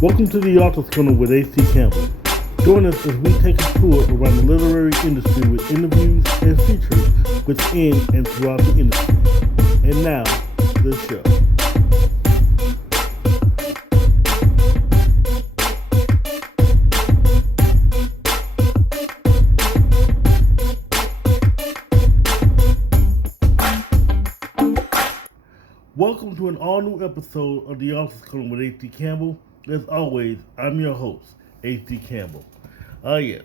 Welcome to the Author's Corner with A.C. Campbell. Join us as we take a tour around the literary industry with interviews and features within and throughout the industry. And now, the show. Welcome to an all-new episode of the Author's Corner with A.C. Campbell. As always, I'm your host, A.C. Campbell. Yes,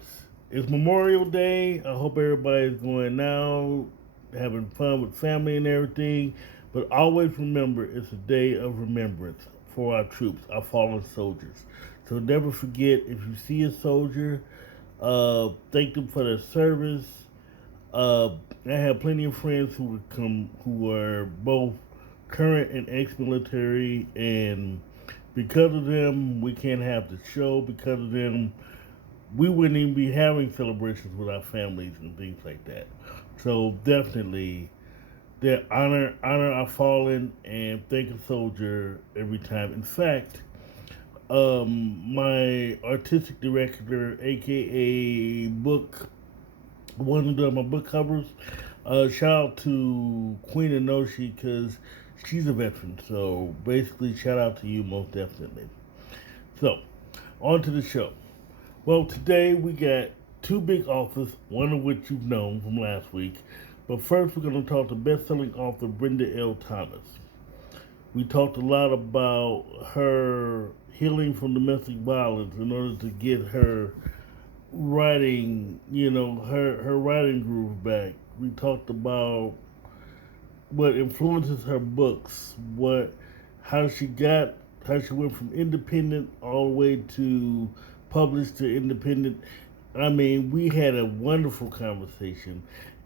it's Memorial Day. I hope everybody's going out, having fun with family and everything. But always remember, it's a day of remembrance for our troops, our fallen soldiers. So never forget, if you see a soldier, thank them for their service. I have plenty of friends who are both current and ex-military, and because of them, we can't have the show. Because of them, we wouldn't even be having celebrations with our families and things like that. So definitely, honor our fallen and thank a soldier every time. In fact, my artistic director, aka one of my book covers, shout out to Queen Enoshi because she's a veteran. So basically, shout out to you most definitely. So, on to the show. Well, today we got two big authors, one of which you've known from last week. But first, we're going to talk to best-selling author Brenda L Thomas. We talked a lot about her healing from domestic violence in order to get her writing, her writing groove back. We talked about what influences her books, how she went from independent all the way to published to independent. I mean, we had a wonderful conversation,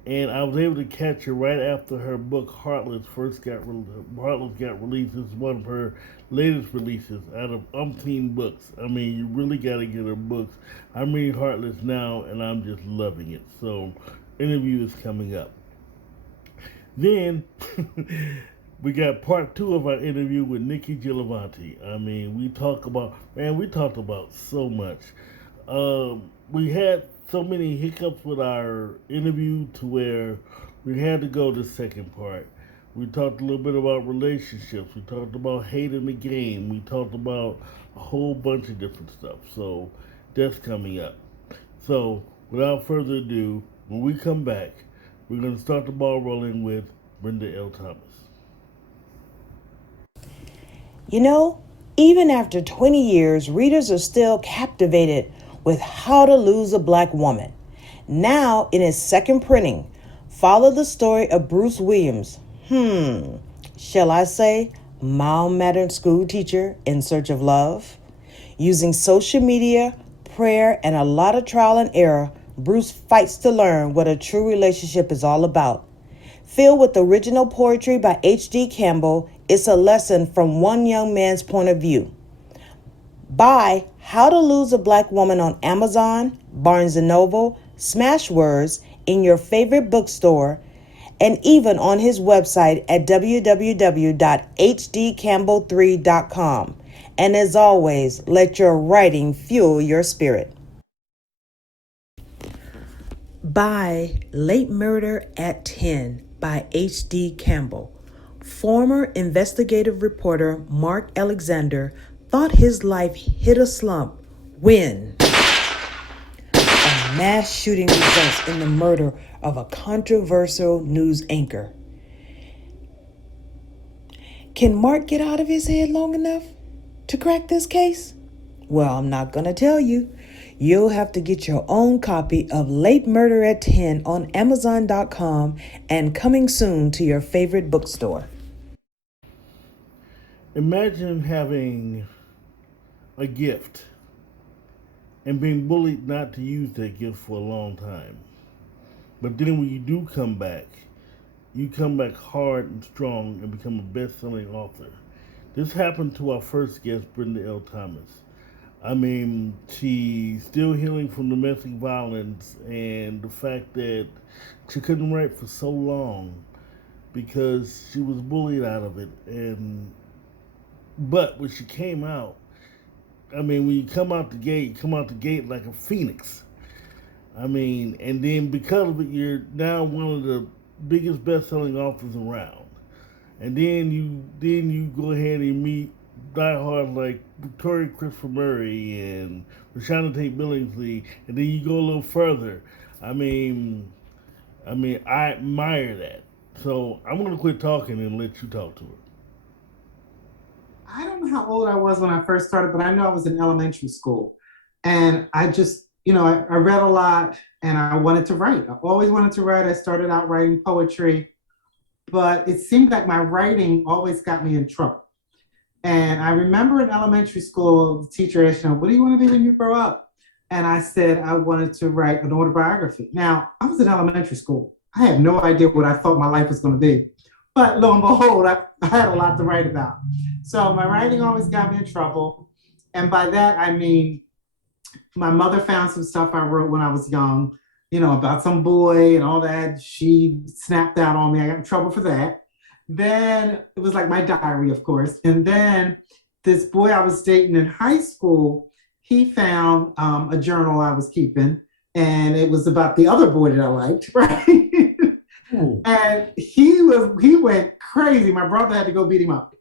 and I was able to catch her right after her book Heartless got released. This is one of her latest releases out of umpteen books. I mean, you really got to get her books. I'm reading Heartless now, and I'm just loving it. So, interview is coming up. Then we got part two of our interview with Niki Jilvontae. I mean, we talked about so much. We had so many hiccups with our interview to where we had to go to the second part. We talked a little bit about relationships. We talked about hate in the game. We talked about a whole bunch of different stuff. So that's coming up. So without further ado, when we come back, we're going to start the ball rolling with Brenda L Thomas. You know, even after 20 years, readers are still captivated with How to Lose a Black Woman. Now, in its second printing, follow the story of Bruce Williams. Shall I say, mild-mannered school teacher in search of love? Using social media, prayer, and a lot of trial and error, Bruce fights to learn what a true relationship is all about. Filled with original poetry by H.D. Campbell, it's a lesson from one young man's point of view. Buy How to Lose a Black Woman on Amazon, Barnes & Noble, Smashwords, in your favorite bookstore, and even on his website at www.hdcampbell3.com. And as always, let your writing fuel your spirit. Buy Late Murder at 10 by H.D. Campbell. Former investigative reporter Mark Alexander thought his life hit a slump when a mass shooting results in the murder of a controversial news anchor. Can Mark get out of his head long enough to crack this case? Well, I'm not going to tell you. You'll have to get your own copy of Late Murder at 10 on Amazon.com and coming soon to your favorite bookstore. Imagine having a gift and being bullied not to use that gift for a long time. But then when you do come back, you come back hard and strong and become a best-selling author. This happened to our first guest, Brenda L Thomas. I mean, she's still healing from domestic violence and the fact that she couldn't write for so long because she was bullied out of it. But when she came out, I mean, when you come out the gate, you come out the gate like a phoenix. I mean, and then because of it, you're now one of the biggest best-selling authors around. And then you go ahead and meet diehards like Victoria Christopher Murray and Rashonda Tate Billingsley, and then you go a little further. I mean, I admire that. So I'm gonna quit talking and let you talk to her. I don't know how old I was when I first started, but I know I was in elementary school. And I just, I read a lot and I wanted to write. I always wanted to write. I started out writing poetry, but it seemed like my writing always got me in trouble. And I remember in elementary school, the teacher asked, what do you want to be when you grow up? And I said I wanted to write an autobiography. Now, I was in elementary school. I had no idea what I thought my life was going to be. But lo and behold, I had a lot to write about. So my writing always got me in trouble. And by that, I mean, my mother found some stuff I wrote when I was young, about some boy and all that. She snapped out on me. I got in trouble for that. Then it was like my diary, of course. And then this boy I was dating in high school, he found a journal I was keeping, and it was about the other boy that I liked, right? And he went crazy. My brother had to go beat him up.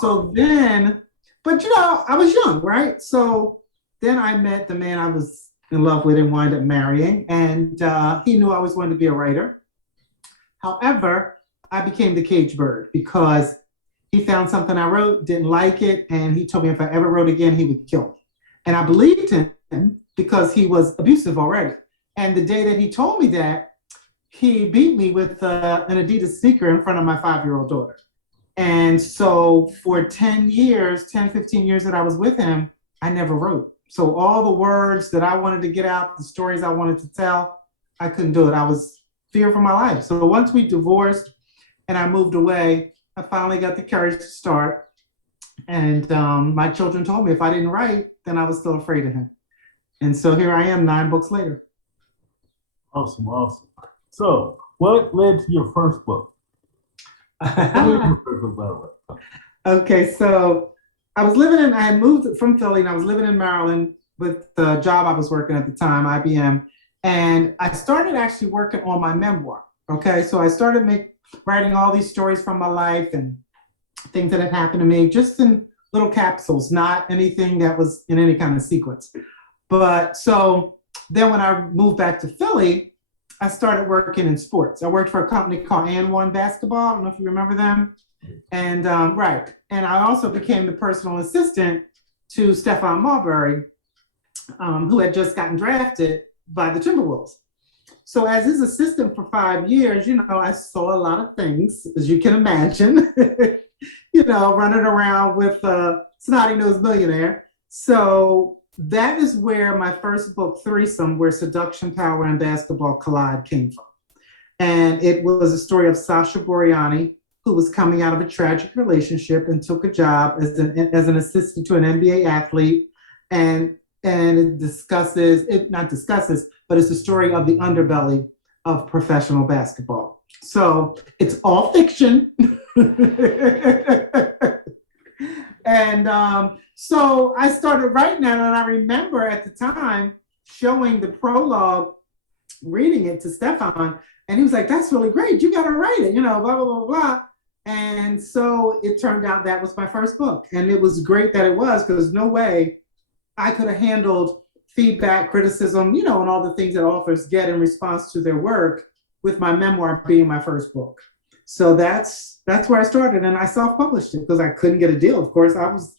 So then, but I was young, right? So then I met the man I was in love with and wound up marrying, and he knew I was going to be a writer. However, I became the cage bird because he found something I wrote, didn't like it, and he told me if I ever wrote again, he would kill me. And I believed him because he was abusive already. And the day that he told me that, he beat me with an Adidas sneaker in front of my 5-year-old daughter. And so for 10 years, 10, 15 years that I was with him, I never wrote. So all the words that I wanted to get out, the stories I wanted to tell, I couldn't do it. I was feared for my life. So once we divorced and I moved away, I finally got the courage to start. And my children told me if I didn't write, then I was still afraid of him. And so here I am 9 books later. Awesome, awesome. So, what led to your first book? What is your first book, by the way? Okay, so I had moved from Philly and I was living in Maryland with the job I was working at the time, IBM. And I started actually working on my memoir. Okay, so I started writing all these stories from my life and things that had happened to me, just in little capsules, not anything that was in any kind of sequence. But so then when I moved back to Philly, I started working in sports. I worked for a company called And1 Basketball. I don't know if you remember them. And right. And I also became the personal assistant to Stephon Marbury, who had just gotten drafted by the Timberwolves. So as his assistant for 5 years, I saw a lot of things, as you can imagine, running around with Snotty Nose Millionaire. So that is where my first book, Threesome, Where Seduction, Power, and Basketball Collide, came from. And it was a story of Sasha Boryani, who was coming out of a tragic relationship and took a job as an assistant to an NBA athlete. And it but it's the story of the underbelly of professional basketball. So it's all fiction. And so I started writing that, and I remember at the time showing the prologue, reading it to Stephon, and he was like, "That's really great. You got to write it, blah, blah, blah, blah." And so it turned out that was my first book. And it was great that it was, because no way I could have handled feedback, criticism, and all the things that authors get in response to their work, with my memoir being my first book. So that's where I started, and I self-published it because I couldn't get a deal. Of course, I was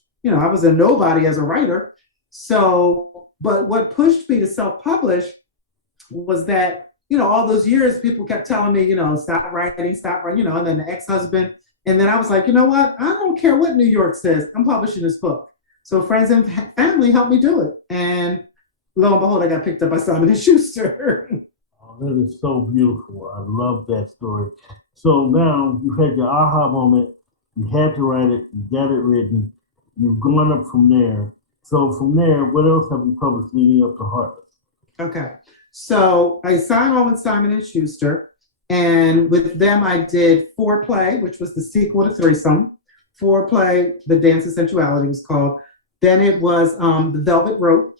a nobody as a writer. So, but what pushed me to self-publish was that, all those years people kept telling me, stop writing, and then the ex-husband. And then I was like, you know what? I don't care what New York says. I'm publishing this book. So friends and family helped me do it. And lo and behold, I got picked up by Simon & Schuster. Oh, that is so beautiful. I love that story. So now you've had your aha moment. You had to write it. You got it written. You've gone up from there. So from there, what else have you published leading up to Heartless? Okay. So I signed on with Simon & Schuster. And with them, I did Foreplay, which was the sequel to Threesome. Foreplay, The Dance of Sensuality was called. Then it was The Velvet Rope.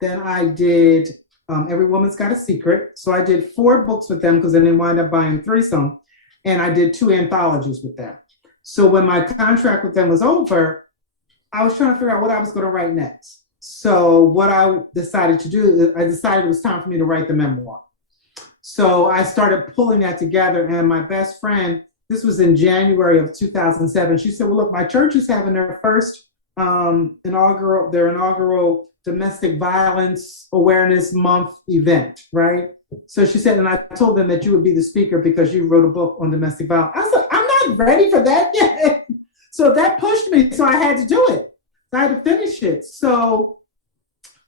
Then I did Every Woman's Got a Secret. So I did 4 books with them because then they wound up buying threesome. And I did 2 anthologies with them. So when my contract with them was over, I was trying to figure out what I was going to write next. So what I decided to do, I decided it was time for me to write the memoir. So I started pulling that together, and my best friend, this was in January of 2007, she said, well, look, my church is having their first inaugural domestic violence awareness month event, right? So she said, and I told them that you would be the speaker because you wrote a book on domestic violence. I said, I'm not ready for that yet. So that pushed me, so I had to do it. So I had to finish it. So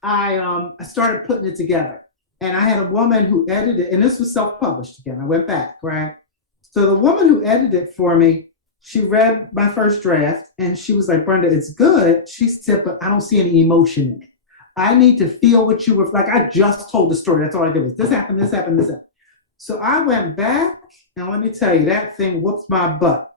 I started putting it together. And I had a woman who edited it, and this was self-published again. I went back, right? So the woman who edited it for me, she read my first draft, and she was like, Brenda, it's good. She said, but I don't see any emotion in it. I need to feel what you were, like I just told the story. That's all I did was this happened, this happened, this happened. So I went back, and let me tell you, that thing whooped my butt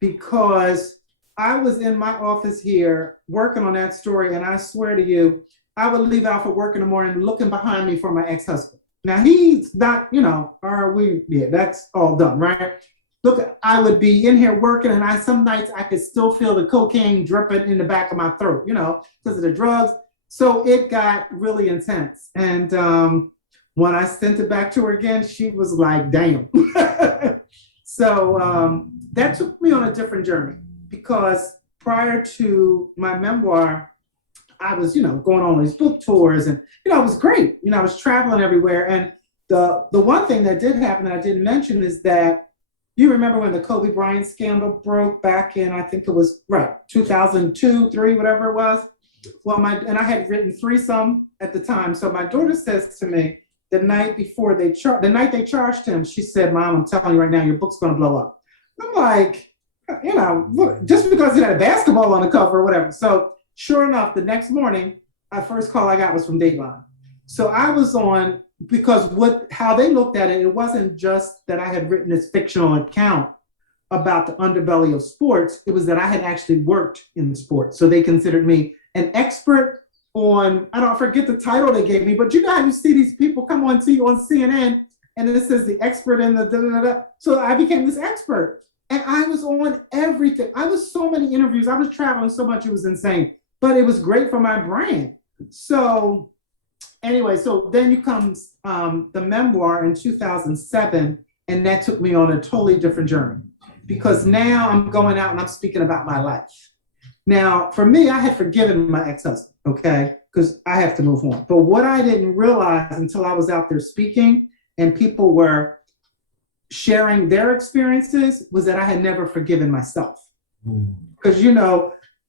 because I was in my office here working on that story, and I swear to you, I would leave out for work in the morning looking behind me for my ex-husband. Now he's not, that's all done, right? Look, I would be in here working, and some nights I could still feel the cocaine dripping in the back of my throat, because of the drugs. So it got really intense. And when I sent it back to her again, she was like, damn. So that took me on a different journey because prior to my memoir, I was, going on these book tours and, it was great. I was traveling everywhere. And the one thing that did happen that I didn't mention is that you remember when the Kobe Bryant scandal broke back in, I think it was, 2002, 3, whatever it was. Well, and I had written threesome at the time. So my daughter says to me the night before they charged him, she said, Mom, I'm telling you right now, your book's going to blow up. I'm like, just because it had a basketball on the cover or whatever. So sure enough, the next morning, the first call I got was from Dateline. So I was on, because how they looked at it, it wasn't just that I had written this fictional account about the underbelly of sports. It was that I had actually worked in sports. So they considered me an expert on, I don't forget the title they gave me, but you know how you see these people come on to you on CNN and it says the expert in the da-da-da-da. So I became this expert and I was on everything. I was so many interviews. I was traveling so much, it was insane, but it was great for my brand. So anyway, so then comes the memoir in 2007, and that took me on a totally different journey because now I'm going out and I'm speaking about my life. Now, for me, I had forgiven my ex-husband, okay, because I have to move on. But what I didn't realize until I was out there speaking and people were sharing their experiences was that I had never forgiven myself. Because,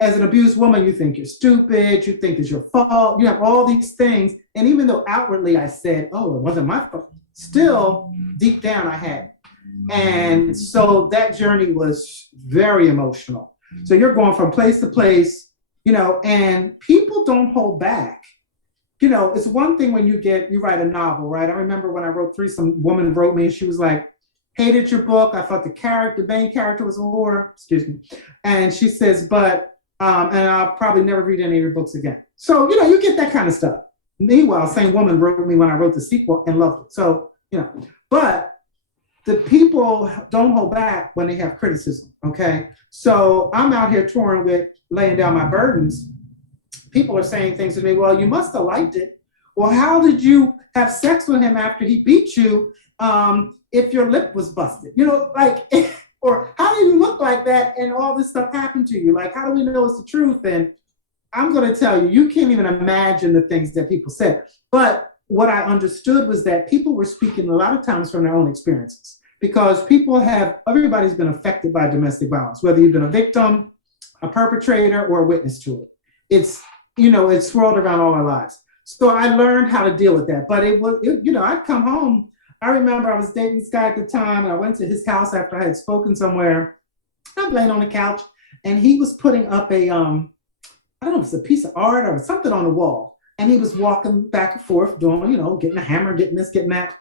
as an abused woman, you think you're stupid, you think it's your fault, you have all these things. And even though outwardly I said, oh, it wasn't my fault, still deep down I had. And so that journey was very emotional. So you're going from place to place, and people don't hold back. It's one thing when you write a novel, right? I remember when I wrote some woman wrote me and she was like, hated your book. I thought the main character was a whore, excuse me. And she says, but, and I'll probably never read any of your books again. So, you get that kind of stuff. Meanwhile, same woman wrote me when I wrote the sequel and loved it. So, but the people don't hold back when they have criticism, okay? So I'm out here touring laying down my burdens. People are saying things to me, well, you must have liked it. Well, how did you have sex with him after he beat you if your lip was busted? Or how do you look like that and all this stuff happened to you? Like, how do we know it's the truth? And I'm going to tell you, you can't even imagine the things that people said. But what I understood was that people were speaking a lot of times from their own experiences because everybody's been affected by domestic violence, whether you've been a victim, a perpetrator, or a witness to it. It's swirled around all our lives. So I learned how to deal with that. But I'd come home. I remember I was dating this guy at the time and I went to his house after I had spoken somewhere. I'm laying on the couch and he was putting up I don't know if it was a piece of art or something on the wall. And he was walking back and forth doing, getting a hammer, getting this, getting that.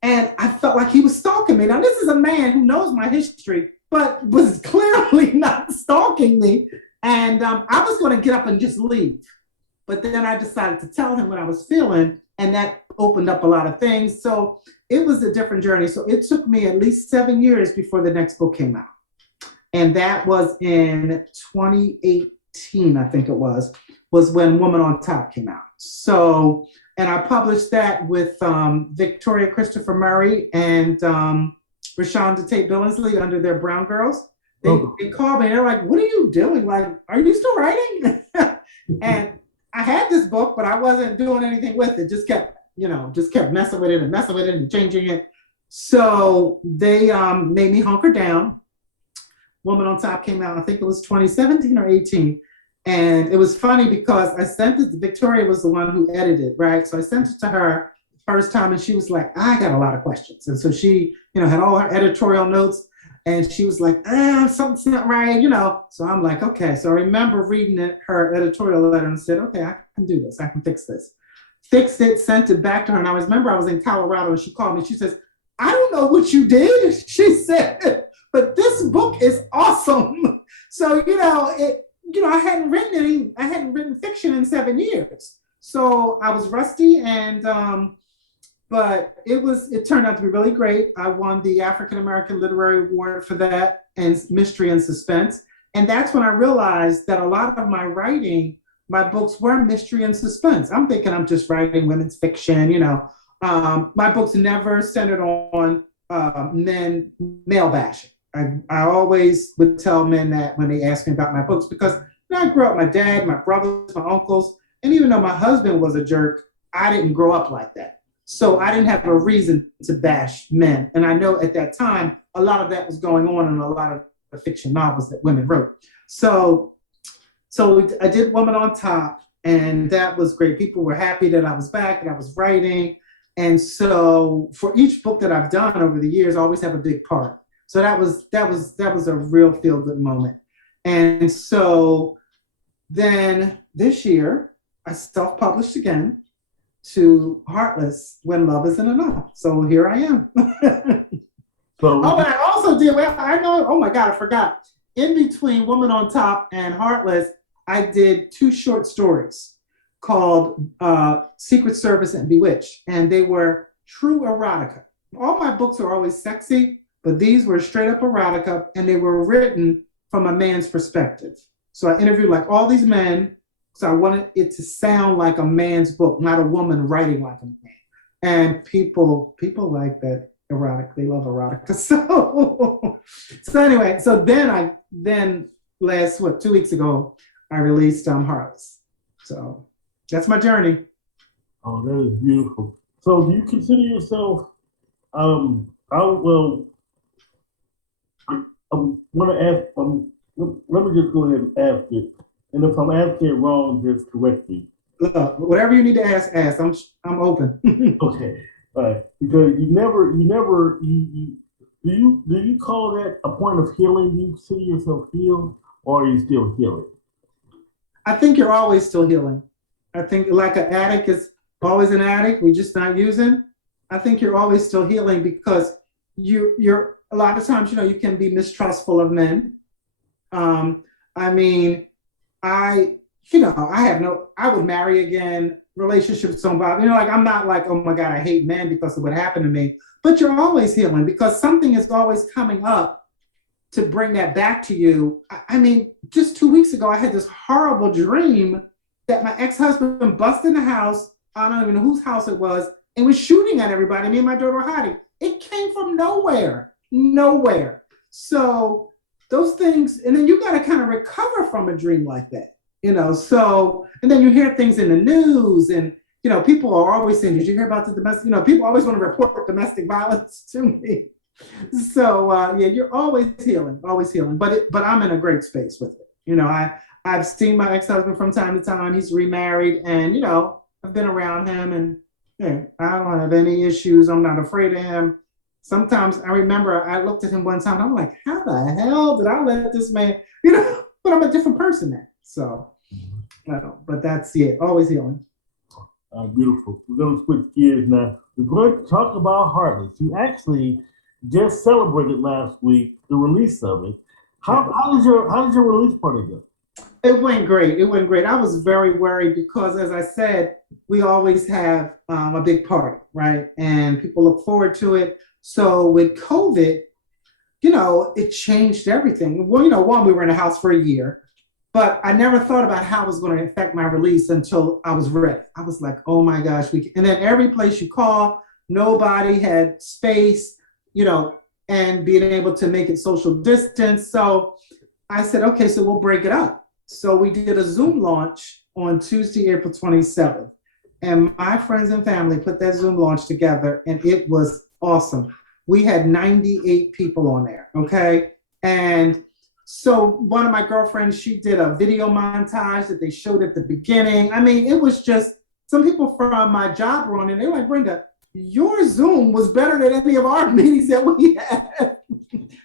And I felt like he was stalking me. Now, this is a man who knows my history, but was clearly not stalking me. And I was going to get up and just leave. But then I decided to tell him what I was feeling, and that opened up a lot of things. So it was a different journey. So it took me at least 7 years before the next book came out. And that was in 2018, I think it was when Woman on Top came out. So, and I published that with Victoria Christopher Murray and Rashonda Tate Billingsley under their Brown Girls. They called me and they're like, what are you doing? Like, are you still writing? And I had this book, but I wasn't doing anything with it. Just kept messing with it and changing it. So they made me hunker down. Woman on Top came out, I think it was 2017 or 18. And it was funny because I sent it, Victoria was the one who edited, right? So I sent it to her the first time and she was like, I got a lot of questions. And so she, had all her editorial notes and she was like, something's not right, So I'm like, okay. So I remember reading her editorial letter and said, okay, I can do this. I can fix this. Fixed it, sent it back to her. And I remember I was in Colorado and she called me. She says, I don't know what you did, she said, but this book is awesome. So, I hadn't written fiction in 7 years. So I was rusty but it turned out to be really great. I won the African American Literary Award for that, and mystery and suspense. And that's when I realized that a lot of my writing, my books were mystery and suspense. I'm thinking I'm just writing women's fiction, my books never centered on male bashing. I always would tell men that when they ask me about my books, because I grew up, my dad, my brothers, my uncles, and even though my husband was a jerk, I didn't grow up like that. So I didn't have a reason to bash men. And I know at that time, a lot of that was going on in a lot of the fiction novels that women wrote. So I did Woman on Top, and that was great. People were happy that I was back and I was writing. And so for each book that I've done over the years, I always have a big part. So that was a real feel-good moment. And so then this year, I self-published again to Heartless, When Love Isn't Enough. So here I am. And I also did, oh my God, I forgot. In between Woman on Top and Heartless, I did 2 short stories called Secret Service and Bewitched. And they were true erotica. All my books are always sexy, but these were straight up erotica, and they were written from a man's perspective. So I interviewed like all these men, so I wanted it to sound like a man's book, not a woman writing like a man. And people like that erotic, they love erotica. So anyway, so then last 2 weeks ago, I released Heartless. So that's my journey. Oh, that is beautiful. So do you consider yourself, I want to ask, let me just go ahead and ask it. And if I'm asking it wrong, just correct me. Look, whatever you need to ask. I'm open. Okay. All right. Because do you call that a point of healing? Do you consider yourself healed, or are you still healing? I think you're always still healing. I think like an addict is always an addict, we're just not using. I think you're always still healing because you're a lot of times, you can be mistrustful of men. I would marry again. Relationships don't bother. I'm not like, oh my God, I hate men because of what happened to me. But you're always healing because something is always coming up to bring that back to you. Just 2 weeks ago, I had this horrible dream that my ex-husband busted in the house. I don't even know whose house it was, and was shooting at everybody. Me and my daughter were hiding. It came from nowhere. So those things, and then you got to kind of recover from a dream like that. So, and then you hear things in the news and, people are always saying, did you hear about the domestic, people always want to report domestic violence to me. So, you're always healing, but I'm in a great space with it. I've seen my ex-husband from time to time. He's remarried and, I've been around him and I don't have any issues. I'm not afraid of him. Sometimes I remember I looked at him one time and I'm like, how the hell did I let this man, but I'm a different person now. So, but that's always healing. Beautiful. We're going to switch gears now. We're going to talk about Heartless. You actually just celebrated last week the release of it. How did your release party go? It went great. It went great. I was very worried because, as I said, we always have a big party, right? And people look forward to it. So with COVID, it changed everything. Well, one, we were in the house for a year, but I never thought about how it was going to affect my release until I was ready. I was like, oh my gosh. And then every place you call, nobody had space, and being able to make it social distance. So I said, okay, so we'll break it up. So we did a Zoom launch on Tuesday, April 27th. And my friends and family put that Zoom launch together, and it was awesome. We had 98 people on there, okay? And so one of my girlfriends, she did a video montage that they showed at the beginning. I mean, it was just, some people from my job were on it. They were like, Brenda, your Zoom was better than any of our meetings that we had.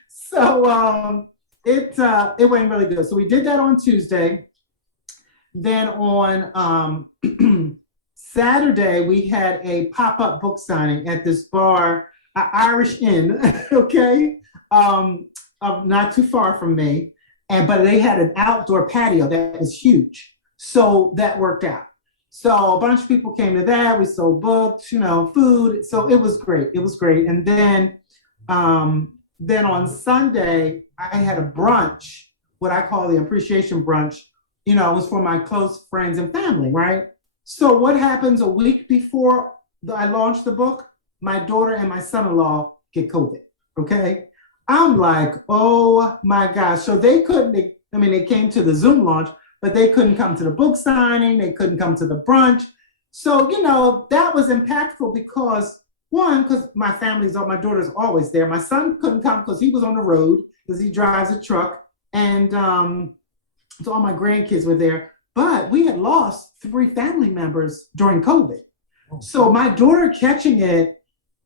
So it went really good. So we did that on Tuesday. Then on Saturday, we had a pop-up book signing at this bar, Irish Inn, okay, not too far from me, but they had an outdoor patio that was huge, so that worked out. So a bunch of people came to that. We sold books, food. So it was great. It was great. And then on Sunday, I had a brunch, what I call the Appreciation Brunch. It was for my close friends and family, right? So what happens a week before I launch the book? My daughter and my son-in-law get COVID, okay? I'm like, oh my gosh. So they they came to the Zoom launch, but they couldn't come to the book signing. They couldn't come to the brunch. So, that was impactful because my my daughter's always there. My son couldn't come because he was on the road because he drives a truck. And so all my grandkids were there. But we had lost 3 family members during COVID. So my daughter catching it,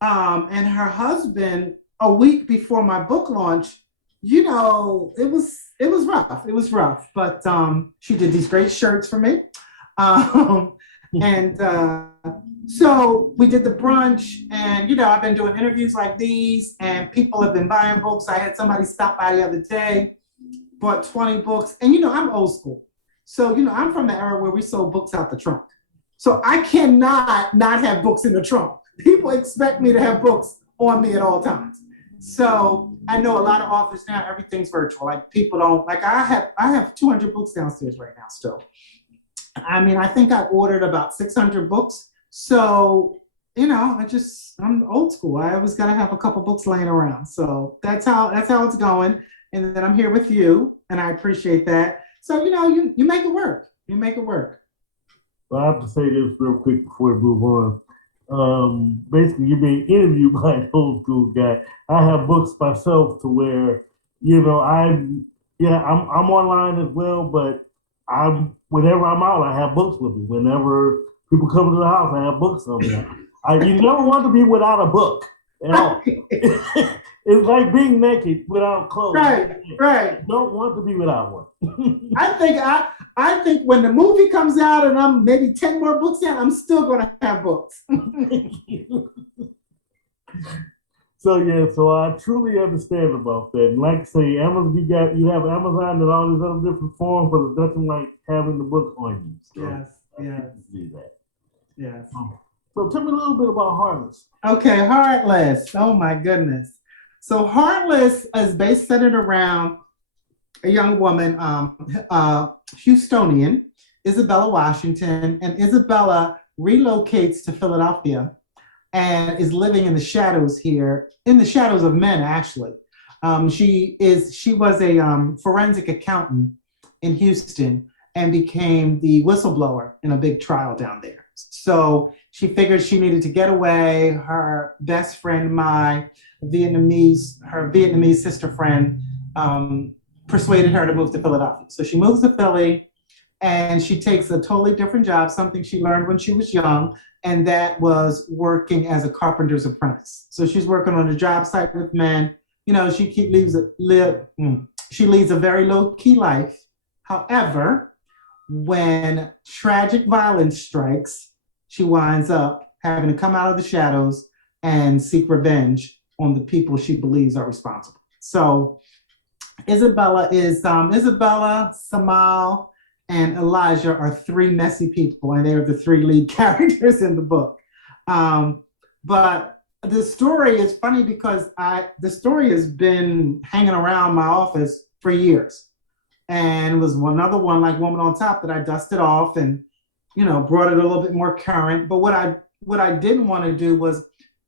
and her husband a week before my book launch, it was rough. It was rough, but she did these great shirts for me. And so we did the brunch, and, I've been doing interviews like these, and people have been buying books. I had somebody stop by the other day, bought 20 books, and, I'm old school. So, I'm from the era where we sold books out the trunk. So I cannot not have books in the trunk. People expect me to have books on me at all times. So I know a lot of authors now, everything's virtual. Like people don't, like I have 200 books downstairs right now still. I mean, I think I ordered about 600 books. So, I'm old school. I always got to have a couple books laying around. So that's how it's going. And then I'm here with you, and I appreciate that. So, you make it work. You make it work. Well, I have to say this real quick before we move on. Basically, you're being interviewed by an old school guy. I have books myself to where, I'm online as well, but whenever I'm out, I have books with me. Whenever people come to the house, I have books on me. You never want to be without a book at all. It's like being naked without clothes. Right. You don't want to be without one. I think when the movie comes out and I'm maybe 10 more books out, I'm still going to have books. So I truly understand about that. And like I say, Amazon, you have Amazon and all these other different forms, but it's nothing like having the book on you. So Yes. Do that. Yes. So tell me a little bit about Heartless. Okay, Heartless. Oh my goodness. So Heartless is centered around a young woman, Houstonian, Isabella Washington, and Isabella relocates to Philadelphia and is living in the shadows here, in the shadows of men, actually. She was a forensic accountant in Houston and became the whistleblower in a big trial down there. So she figured she needed to get away. Her best friend, her Vietnamese sister friend, persuaded her to move to Philadelphia. So she moves to Philly and she takes a totally different job, something she learned when she was young, and that was working as a carpenter's apprentice. So she's working on a job site with men. She leads a very low-key life. However, when tragic violence strikes, she winds up having to come out of the shadows and seek revenge on the people she believes are responsible. So Isabella is Samal, and Elijah are three messy people, and they are the three lead characters in the book. But the story is funny because the story has been hanging around my office for years, and it was another one like Woman on Top that I dusted off and brought it a little bit more current. But what I didn't want to do was,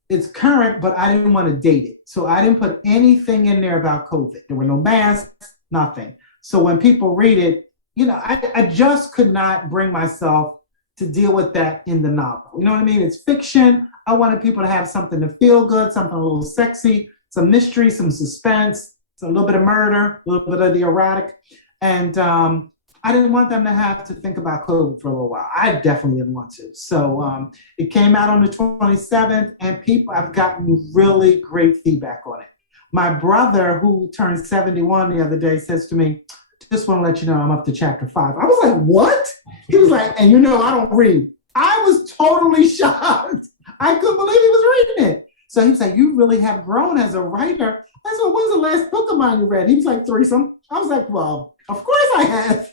it's current, but I didn't want to date it, so I didn't put anything in there about COVID. There were no masks, nothing. So when people read it, I just could not bring myself to deal with that in the novel. You know what I mean? It's fiction. I wanted people to have something to feel good, something a little sexy, some mystery, some suspense, a little bit of murder, a little bit of the erotic. And I didn't want them to have to think about COVID for a little while. I definitely didn't want to. So it came out on the 27th, and I've gotten really great feedback on it. My brother, who turned 71 the other day, says to me, just want to let you know I'm up to chapter 5. I was like, what? He was like, and I don't read. I was totally shocked. I couldn't believe he was reading it. So he was like, you really have grown as a writer. I said, well, when's the last book of mine you read? He was like, threesome. I was like, well, of course I have.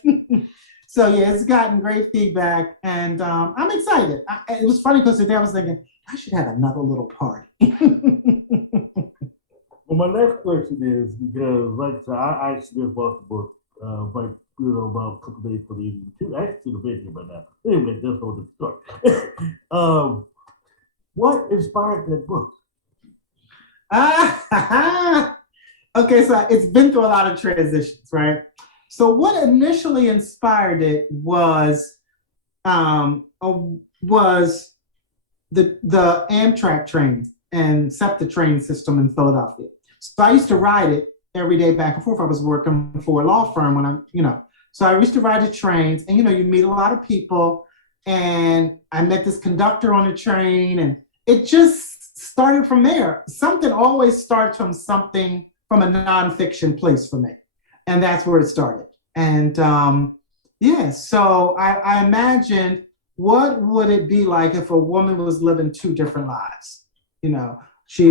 So yeah, it's gotten great feedback, and I'm excited. It was funny because today I was thinking, I should have another little party. Well, my next question is, because like I said, I actually just bought the book about a couple days for the evening. Actually, the video by now. Anyway, that's all the story. What inspired that book? Okay, so it's been through a lot of transitions, right? So what initially inspired it was the Amtrak train and SEPTA train system in Philadelphia. So I used to ride it every day back and forth. I was working for a law firm when so I used to ride the trains, and you meet a lot of people, and I met this conductor on the train, and it just started from there. Something always starts from a nonfiction place for me. And that's where it started. And so I imagined, what would it be like if a woman was living two different lives? She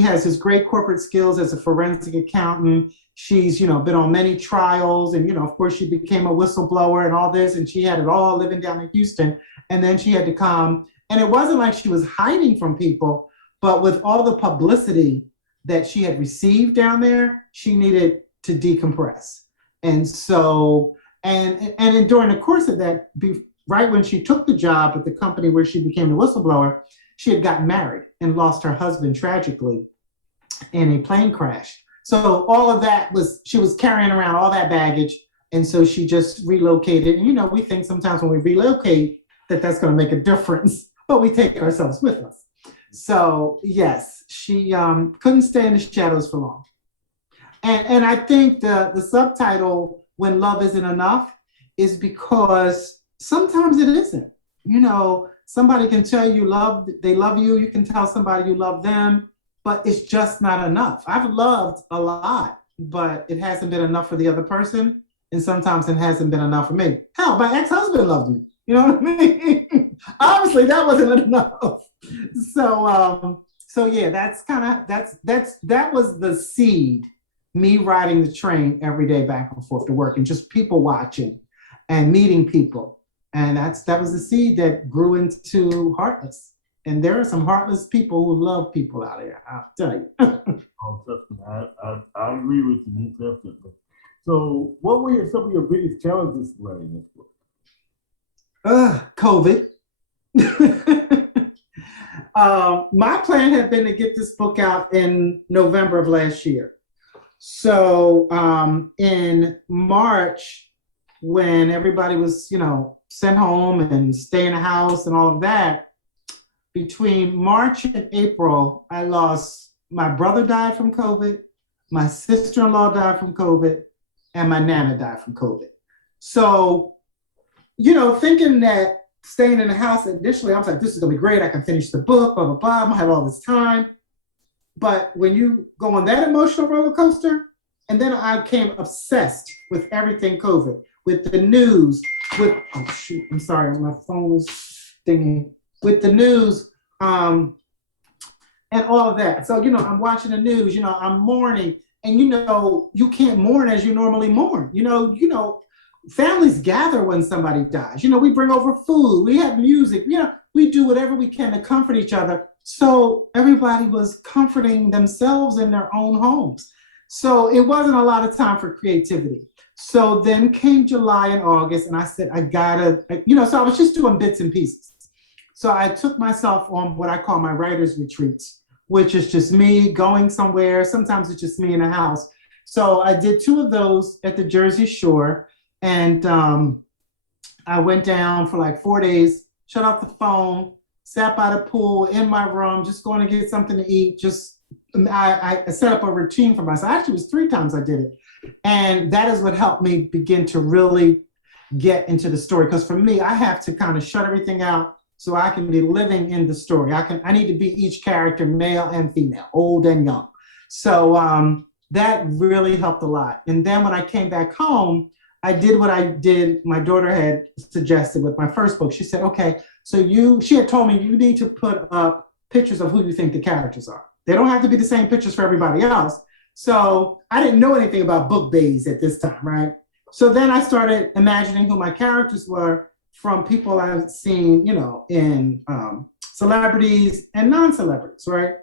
has this great corporate skills as a forensic accountant. She's, been on many trials, and, of course she became a whistleblower and all this, and she had it all living down in Houston. And then she had to come, and it wasn't like she was hiding from people, but with all the publicity that she had received down there, she needed to decompress. And so, and during the course of that, right when she took the job at the company where she became the whistleblower, she had gotten married and lost her husband tragically in a plane crash. So all of that she was carrying around all that baggage. And so she just relocated. And, we think sometimes when we relocate that's going to make a difference, but we take ourselves with us. So yes, she couldn't stay in the shadows for long. And I think the subtitle, When Love Isn't Enough, is because sometimes it isn't. Somebody can tell you they love you. You can tell somebody you love them, but it's just not enough. I've loved a lot, but it hasn't been enough for the other person. And sometimes it hasn't been enough for me. Hell, my ex-husband loved me. You know what I mean? Obviously that wasn't enough. So yeah, that was the seed, me riding the train every day back and forth to work, and just people watching and meeting people. And that was the seed that grew into Heartless. And there are some heartless people who love people out here, I'll tell you. Oh, trust me, I agree with you, definitely. So what were some of your biggest challenges writing this book? COVID. My plan had been to get this book out in November of last year. So in March, when everybody was, sent home and stay in the house and all of that, between March and April, my brother died from COVID, my sister-in-law died from COVID, and my nana died from COVID. So, thinking that staying in the house initially, I was like, this is gonna be great. I can finish the book, blah, blah, blah. I'm gonna have all this time. But when you go on that emotional roller coaster, and then I became obsessed with everything COVID, with the news, oh shoot, I'm sorry, my phone was dinging, with the news, and all of that. So, I'm watching the news, I'm mourning, And you can't mourn as you normally mourn. Families gather when somebody dies. We bring over food, we have music, we do whatever we can to comfort each other. So everybody was comforting themselves in their own homes. So it wasn't a lot of time for creativity. So then came July and August, and I said, I gotta, so I was just doing bits and pieces. So I took myself on what I call my writer's retreats, which is just me going somewhere. Sometimes it's just me in a house. So I did 2 of those at the Jersey Shore. And I went down for like 4 days, shut off the phone, sat by the pool in my room, just going to get something to eat. I set up a routine for myself. Actually, it was 3 times I did it. And that is what helped me begin to really get into the story. Because for me, I have to kind of shut everything out so I can be living in the story. I need to be each character, male and female, old and young. So that really helped a lot. And then when I came back home, I did what I did, my daughter had suggested with my first book. She said, okay, she had told me you need to put up pictures of who you think the characters are. They don't have to be the same pictures for everybody else. So I didn't know anything about book bays at this time, right? So then I started imagining who my characters were from people I've seen, in celebrities and non-celebrities, right?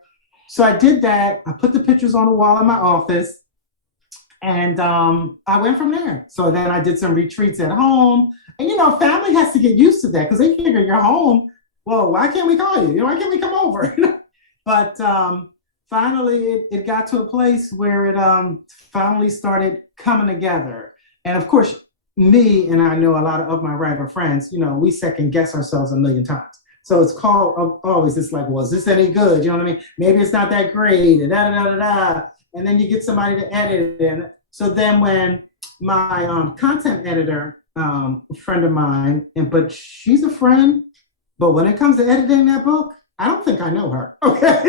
So I did that. I put the pictures on the wall in my office. And I went from there. So then I did some retreats at home. And, family has to get used to that because they figure you're home. Well, why can't we call you? Why can't we come over? But finally, it got to a place where it finally started coming together. And of course, me and I know a lot of my writer friends, we second guess ourselves a million times. So it's called always, it's like, well, is this any good? You know what I mean? Maybe it's not that great. And da-da-da-da-da. And then you get somebody to edit it. And so then when my content editor, a friend of mine, but she's a friend, but when it comes to editing that book, I don't think I know her. Okay.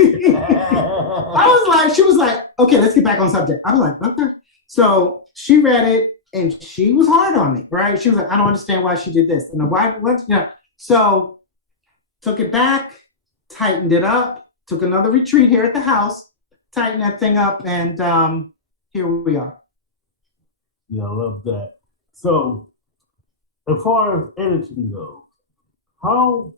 She was like, okay, let's get back on subject. I was like, okay. So she read it and she was hard on me, right? She was like, I don't understand why she did this. And why, So took it back, tightened it up, took another retreat here at the house, tighten that thing up, and here we are. Yeah, I love that. So, as far as editing goes, how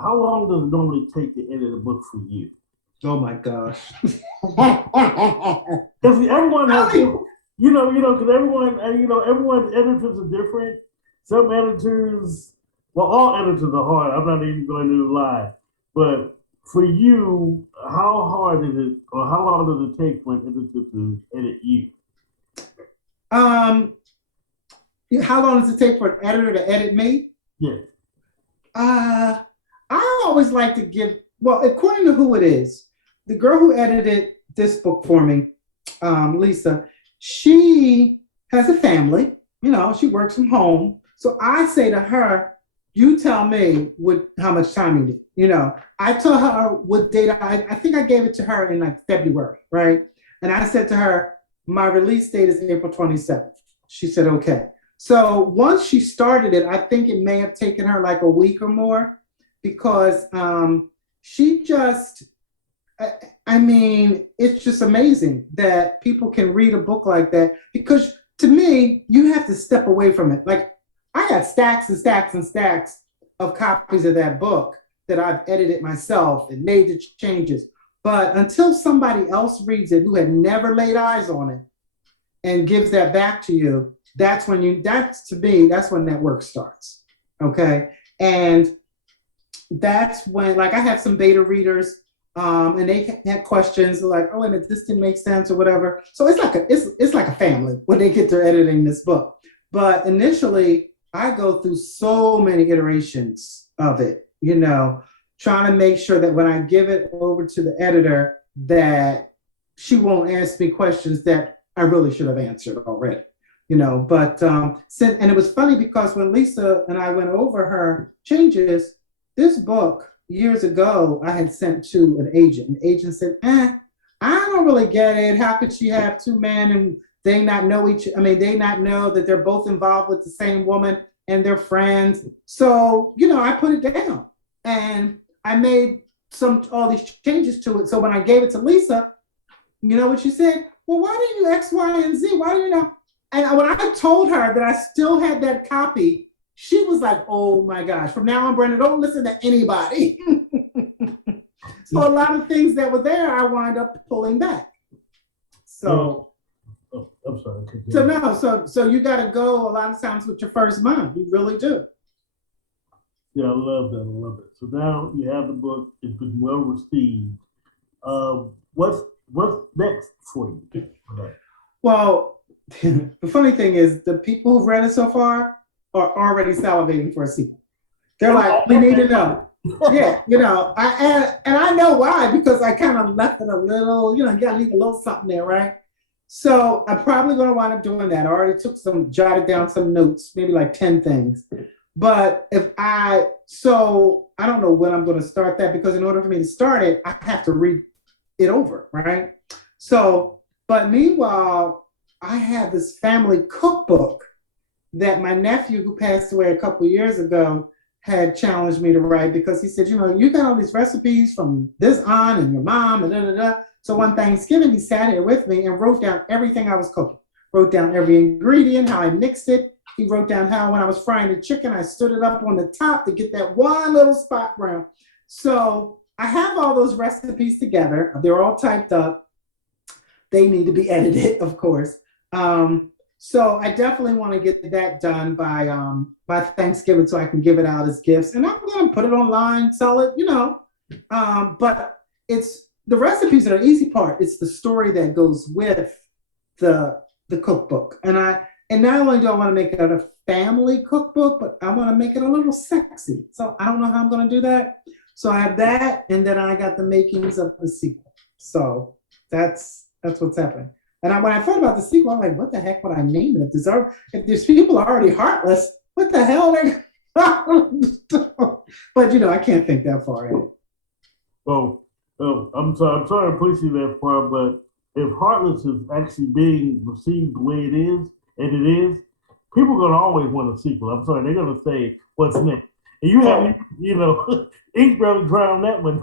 long does it normally take to edit a book for you? Oh my gosh! Because everyone has, because everyone's editors are different. Some editors. Well, all editors are hard. I'm not even going to lie. But for you, how hard is it, or how long does it take for an editor to edit you? How long does it take for an editor to edit me? Yeah. I always like to give, well, according to who it is, the girl who edited this book for me, Lisa, she has a family. She works from home. So I say to her, you tell me how much time you need. I tell her what date I think I gave it to her in like February, right? And I said to her, my release date is April 27th. She said, okay. So once she started it, I think it may have taken her like a week or more because she just, it's just amazing that people can read a book like that because to me, you have to step away from it. Like, I got stacks and stacks and stacks of copies of that book that I've edited myself and made the changes. But until somebody else reads it who had never laid eyes on it and gives that back to you, that's when that's when that work starts. Okay. And that's when, like, I have some beta readers and they had questions like, oh, wait a minute, this didn't make sense or whatever. So it's like a family when they get to editing this book. But initially, I go through so many iterations of it, trying to make sure that when I give it over to the editor, that she won't ask me questions that I really should have answered already, But and it was funny because when Lisa and I went over her changes, this book years ago I had sent to an agent. An agent said, I don't really get it. How could she have 2 men and they not know they not know that they're both involved with the same woman and they're friends. So, I put it down and I made all these changes to it. So when I gave it to Lisa, you know what she said? Well, why didn't you X, Y, and Z? Why didn't you? And when I told her that I still had that copy, she was like, oh my gosh, from now on, Brenda, don't listen to anybody. So a lot of things that were there, I wind up pulling back. So, I'm sorry. So you got to go a lot of times with your first mind. You really do. Yeah, I love that. I love it. So now you have the book. It's been well received. What's next for you? Well, the funny thing is, the people who've read it so far are already salivating for a sequel. They're like, we need to know. Yeah, I know why, because I kind of left it a little, you gotta leave a little something there, right? So I'm probably gonna wind up doing that. I already jotted down some notes, maybe like 10 things. But I don't know when I'm gonna start that, because in order for me to start it, I have to read it over, right? So, but meanwhile, I have this family cookbook that my nephew, who passed away a couple of years ago, had challenged me to write, because he said, you got all these recipes from this aunt and your mom and da da da. So one Thanksgiving, he sat here with me and wrote down everything I was cooking, wrote down every ingredient, how I mixed it. He wrote down how when I was frying the chicken, I stood it up on the top to get that one little spot brown. So I have all those recipes together. They're all typed up. They need to be edited, of course. So I definitely want to get that done by Thanksgiving, so I can give it out as gifts. And I'm going to put it online, sell it, But it's the recipes are the easy part. It's the story that goes with the cookbook. And not only do I want to make it a family cookbook, but I want to make it a little sexy. So I don't know how I'm going to do that. So I have that, and then I got the makings of the sequel. So that's what's happening. And when I thought about the sequel, I'm like, what the heck would I name it? If these people are already heartless, what the hell? But I can't think that far ahead. Oh, I'm sorry to push you that far, but if Heartless is actually being received the way it is, and it is, people are gonna always want a sequel. I'm sorry, they're gonna say, what's next? And you have, ink barely drown that one.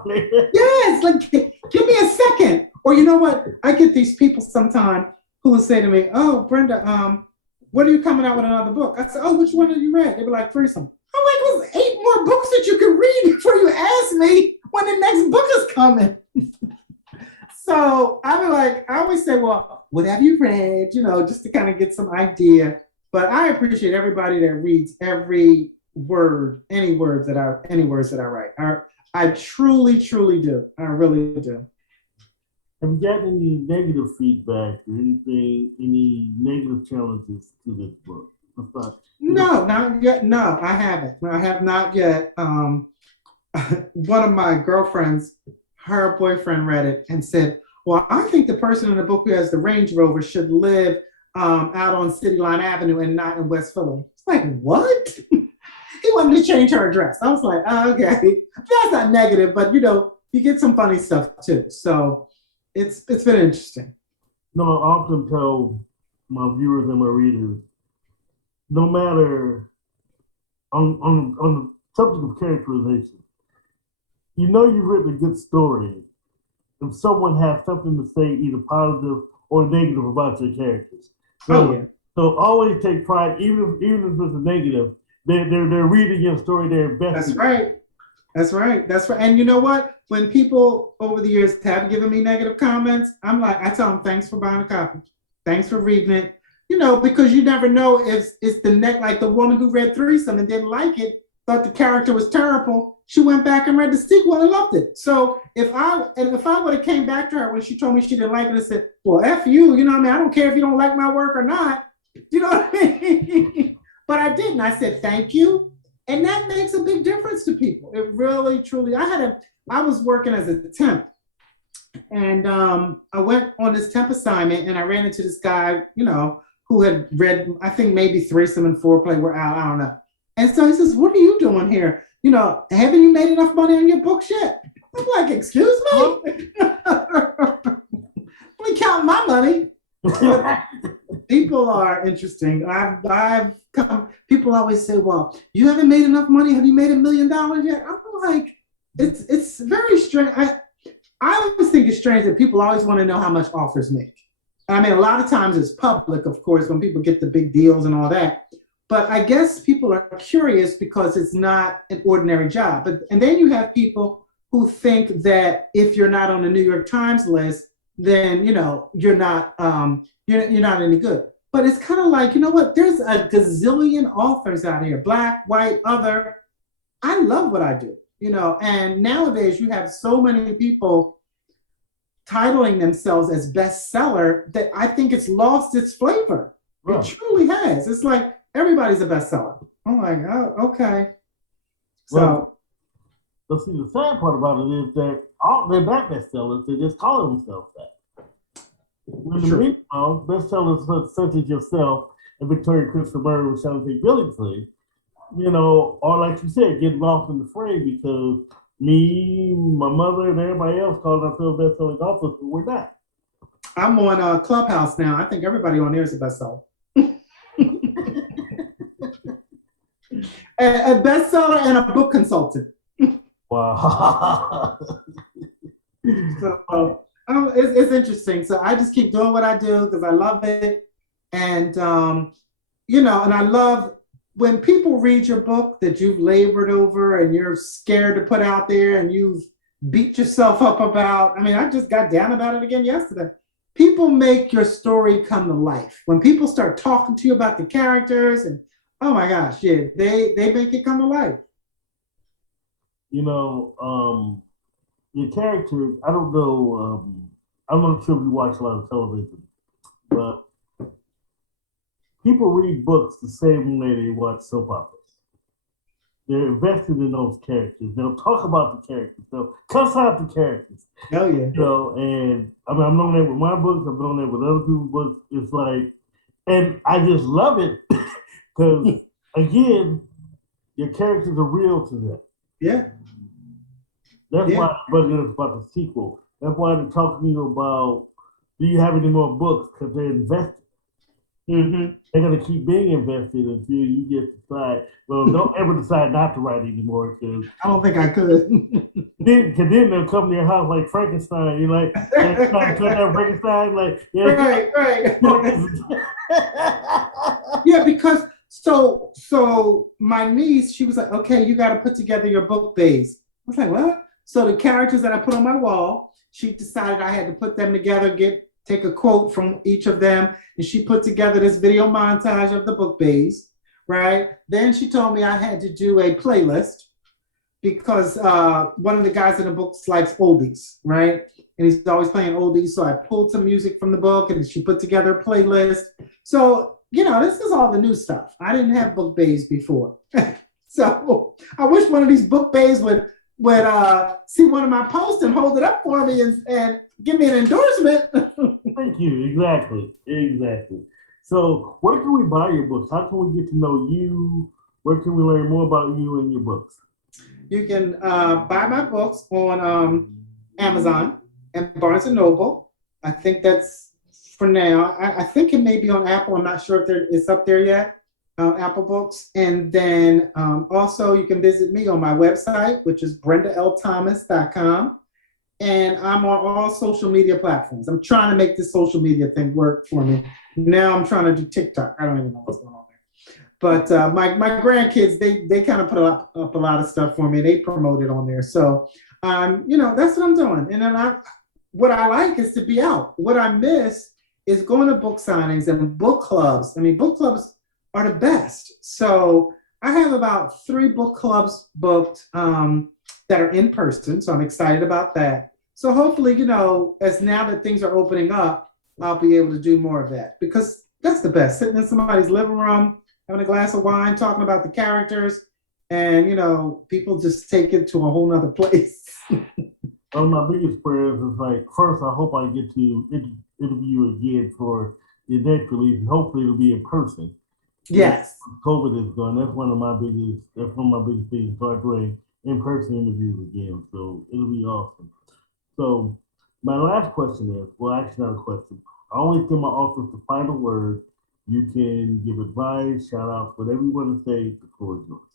Yes, like, give me a second. Or you know what? I get these people sometimes who will say to me, oh, Brenda, when are you coming out with another book? I said, oh, which one have you read? They were like, threesome. I'm like, there's 8 more books that you can read before you ask me when the next book is coming. So I always say, well, what have you read? Just to kind of get some idea. But I appreciate everybody that reads every word, any words that I write. I truly, truly do. I really do. Have you gotten any negative feedback or anything, any negative challenges to this book? No, not yet. No, I haven't. I have not yet. One of my girlfriends, her boyfriend read it and said, well, I think the person in the book who has the Range Rover should live out on City Line Avenue and not in West Philly. It's like, what? He wanted to change her address. I was like, oh, okay. That's not negative, but you get some funny stuff too. So it's been interesting. No, I often tell my viewers and my readers, no matter on the subject of characterization, you've written a good story if someone has something to say, either positive or negative, about your characters. So always take pride, even if it's a negative. They're reading your story. They're invested. That's right. And you know what? When people over the years have given me negative comments, I tell them, thanks for buying a copy. Thanks for reading it. Because you never know if it's like the woman who read Threesome and didn't like it, thought the character was terrible. She went back and read the sequel and loved it. So if I would have came back to her when she told me she didn't like it and said, well, F you, I don't care if you don't like my work or not. You know what I mean? But I didn't. I said, thank you. And that makes a big difference to people. It really, truly, I was working as a temp, and I went on this temp assignment, and I ran into this guy, who had read, I think maybe Threesome and Foreplay were out, I don't know. And so he says, what are you doing here? Haven't you made enough money on your books yet? I'm like, excuse me? Let me count my money. People are interesting. People always say, well, you haven't made enough money. Have you made $1 million yet? I'm like, it's very strange. I always think it's strange that people always want to know how much authors make. I mean, a lot of times it's public, of course, when people get the big deals and all that. But I guess people are curious because it's not an ordinary job. But and then you have people who think that if you're not on the New York Times list, then you're not you're not any good. But it's kind of like, you know what? There's a gazillion authors out here, black, white, other. I love what I do, and nowadays you have so many people titling themselves as bestseller that I think it's lost its flavor. Right. It truly has. It's like everybody's a bestseller. I'm like, oh, okay. Well, but see, the sad part about it is that they're not bestsellers. They just call themselves that. When the meanwhile, bestsellers such as yourself and Victoria Christopher Murray with Shelly J. Billingsley, or like you said, get lost in the fray because me, my mother, and everybody else called ourselves best-selling authors, but we're not. I'm on Clubhouse now. I think everybody on there is a bestseller. A bestseller and a book consultant. Wow. So it's interesting. So I just keep doing what I do because I love it, and and I love when people read your book that you've labored over and you're scared to put out there and you've beat yourself up about. I mean, I just got down about it again yesterday. People make your story come to life. When people start talking to you about the characters and, oh my gosh, yeah, they make it come to life. Your characters, I don't know, I'm not sure if you watch a lot of television, but people read books the same way they watch soap operas. They're invested in those characters. They'll talk about the characters. They'll cuss out the characters. Oh yeah. And I mean, I'm doing that with my books. I'm doing that with other people's books. It's like, and I just love it because again, your characters are real to them. Yeah. That's why everybody knows about the sequel. That's why they're talking to you about, do you have any more books? Because they're invested. Mm-hmm. They're going to keep being invested until you get to decide. Well, don't ever decide not to write anymore. Cause I don't think I could. then they'll come to your house like Frankenstein. You're like, Frankenstein, like, yeah. Right. Yeah, because so my niece, she was like, okay, you got to put together your book base. I was like, what? So the characters that I put on my wall, she decided I had to put them together, take a quote from each of them, and she put together this video montage of the book base, right? Then she told me I had to do a playlist because one of the guys in the books likes oldies, right? And he's always playing oldies. So I pulled some music from the book and she put together a playlist. So, this is all the new stuff. I didn't have book bays before. So I wish one of these book bays would see one of my posts and hold it up for me and give me an endorsement. Thank you. Exactly. So where can we buy your books? How can we get to know you? Where can we learn more about you and your books? You can buy my books on Amazon and Barnes & Noble. I think that's for now. I think it may be on Apple. I'm not sure if it's up there yet. Apple Books. And then also you can visit me on my website, which is BrendaLThomas.com. And I'm on all social media platforms. I'm trying to make this social media thing work for me. Now I'm trying to do TikTok. I don't even know what's going on there. But my grandkids, they kind of put up a lot of stuff for me. They promote it on there. So, that's what I'm doing. And then what I like is to be out. What I miss is going to book signings and book clubs. I mean, book clubs are the best. So I have about 3 book clubs booked that are in person. So I'm excited about that. So hopefully, as now that things are opening up, I'll be able to do more of that because that's the best. Sitting in somebody's living room, having a glass of wine, talking about the characters, and people just take it to a whole nother place. One of my biggest prayers is like, first, I hope I get to interview you again for your next release, and hopefully it'll be in person. Yes. COVID is gone. That's one of my biggest things. So I bring in-person interviews again. So it'll be awesome. So my last question is, well, actually not a question. I always give my authors the final word. You can give advice, shout outs, whatever you want to say, the floor is yours.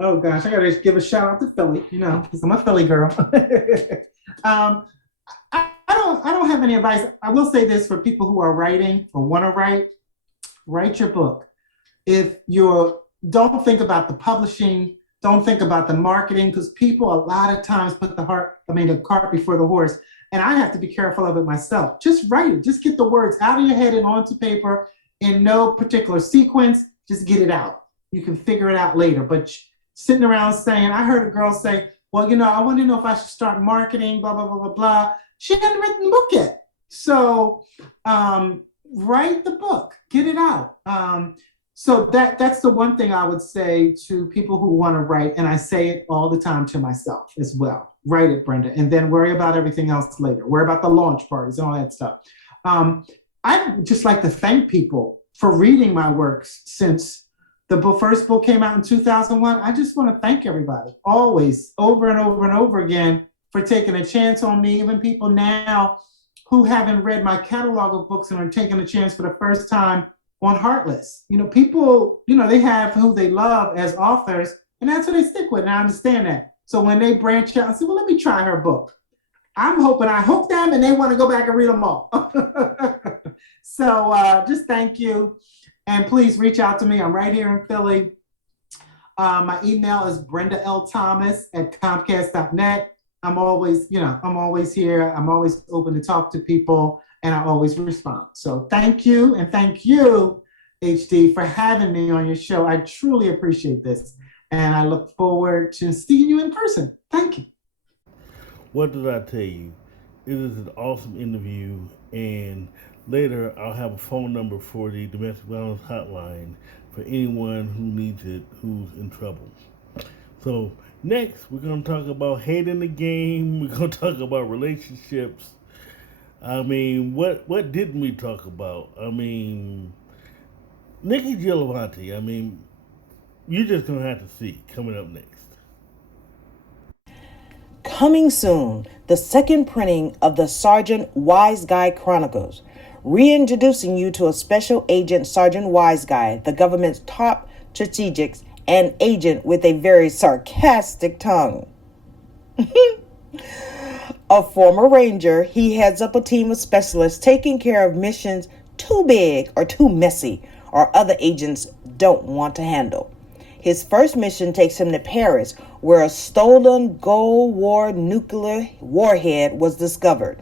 Oh gosh, I gotta give a shout out to Philly, because I'm a Philly girl. um, I don't have any advice. I will say this for people who are writing or want to write your book. If you're Don't think about the publishing, don't think about the marketing, because people a lot of times put the cart before the horse. And I have to be careful of it myself. Just write it. Just get the words out of your head and onto paper in no particular sequence. Just get it out. You can figure it out later. But sitting around saying, I heard a girl say, well, I want to know if I should start marketing, blah, blah, blah, blah, blah. She hadn't written the book yet. So write the book, get it out. So that's the one thing I would say to people who want to write, and I say it all the time to myself as well. Write it, Brenda, and then worry about everything else later. Worry about the launch parties and all that stuff. I'd just like to thank people for reading my works since the first book came out in 2001. I just want to thank everybody, always, over and over and over again, for taking a chance on me. Even people now who haven't read my catalog of books and are taking a chance for the first time on Heartless. People, they have who they love as authors, and that's who they stick with. And I understand that. So when they branch out and say, well, let me try her book, I'm hoping I hook them and they want to go back and read them all. So just thank you. And please reach out to me. I'm right here in Philly. My email is Brenda L Thomas at Comcast.net. I'm always here. I'm always open to talk to people, and I always respond. So thank you, and thank you, HD, for having me on your show. I truly appreciate this, and I look forward to seeing you in person. Thank you. What did I tell you? It is an awesome interview, and later I'll have a phone number for the domestic violence hotline for anyone who needs it who's in trouble. So next, we're gonna talk about hate in the game. We're gonna talk about relationships. I mean, what didn't we talk about? I mean, Niki Jilvontae. I mean, you're just gonna have to see coming up next. Coming soon, the second printing of the Sergeant Wise Guy Chronicles, reintroducing you to a special agent, Sergeant Wise Guy, the government's top strategics and agent with a very sarcastic tongue. A former ranger, he heads up a team of specialists taking care of missions too big or too messy or other agents don't want to handle. His first mission takes him to Paris, where a stolen Cold War nuclear warhead was discovered.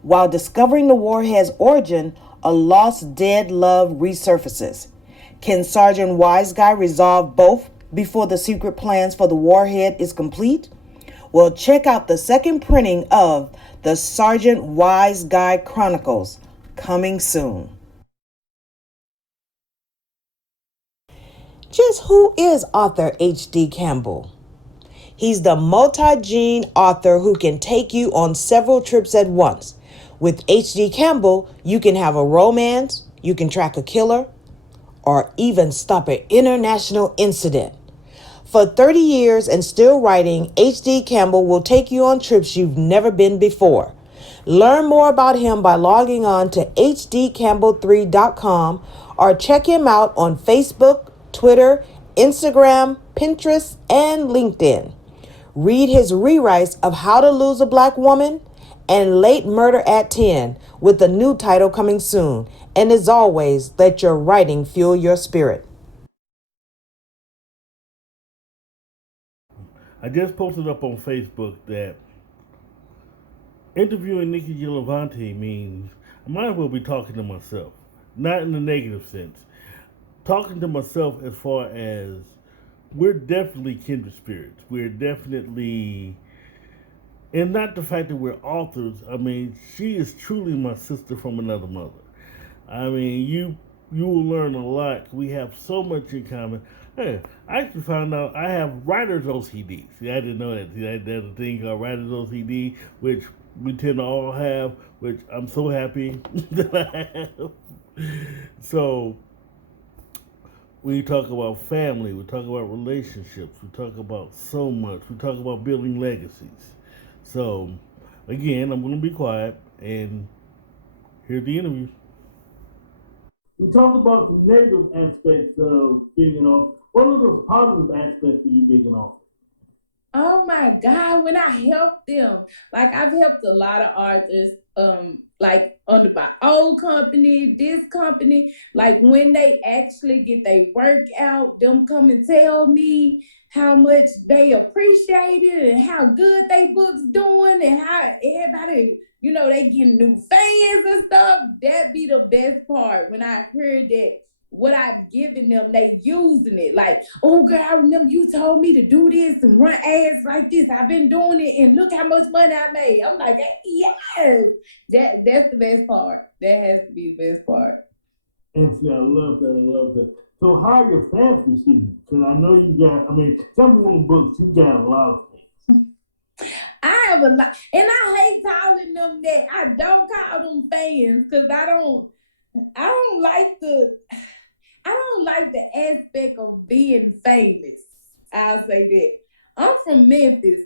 While discovering the warhead's origin, a lost dead love resurfaces. Can Sergeant Wise Guy resolve both before the secret plans for the warhead is complete? Well, check out the second printing of the Sergeant Wise Guy Chronicles, coming soon. Just who is author H.D. Campbell? He's the multi-gene author who can take you on several trips at once. With H.D. Campbell, you can have a romance, you can track a killer, or even stop an international incident. For 30 years and still writing, H.D. Campbell will take you on trips you've never been before. Learn more about him by logging on to hdcampbell3.com or check him out on Facebook, Twitter, Instagram, Pinterest, and LinkedIn. Read his rewrites of How to Lose a Black Woman and Late Murder at 10, with a new title coming soon. And as always, let your writing fuel your spirit. I just posted up on Facebook that interviewing Niki Jilvontae means I might as well be talking to myself, not in the negative sense. Talking to myself as far as we're definitely kindred spirits. We're definitely, and not the fact that we're authors. I mean, she is truly my sister from another mother. I mean, you will learn a lot. We have so much in common. Hey, I actually found out I have writer's OCD. See, I didn't know that. See, there's a thing called writer's OCD, which we tend to all have, which I'm so happy that I have. So, we talk about family, we talk about relationships, we talk about so much. We talk about building legacies. So, again, I'm going to be quiet and hear the interview. We talked about the negative aspects of being an author. What are those positive aspects of you being an author? Oh my God, when I help them, like I've helped a lot of authors, like under my old company, this company, like when they actually get their work out, them come and tell me how much they appreciate it and how good they books doing and how everybody, they getting new fans and stuff. That be the best part when I heard that what I've given them, they using it. Like, oh girl, I remember you told me to do this and run ads like this. I've been doing it and look how much money I made. I'm like, hey, yes. That's the best part. That has to be the best part. And see, I love that. I love that. So how are your fans receiving? Because I know you got, tell me one books, you got a lot of fans. I have a lot, and I hate calling them that. I don't call them fans because I don't like the aspect of being famous. I'll say that. I'm from Memphis.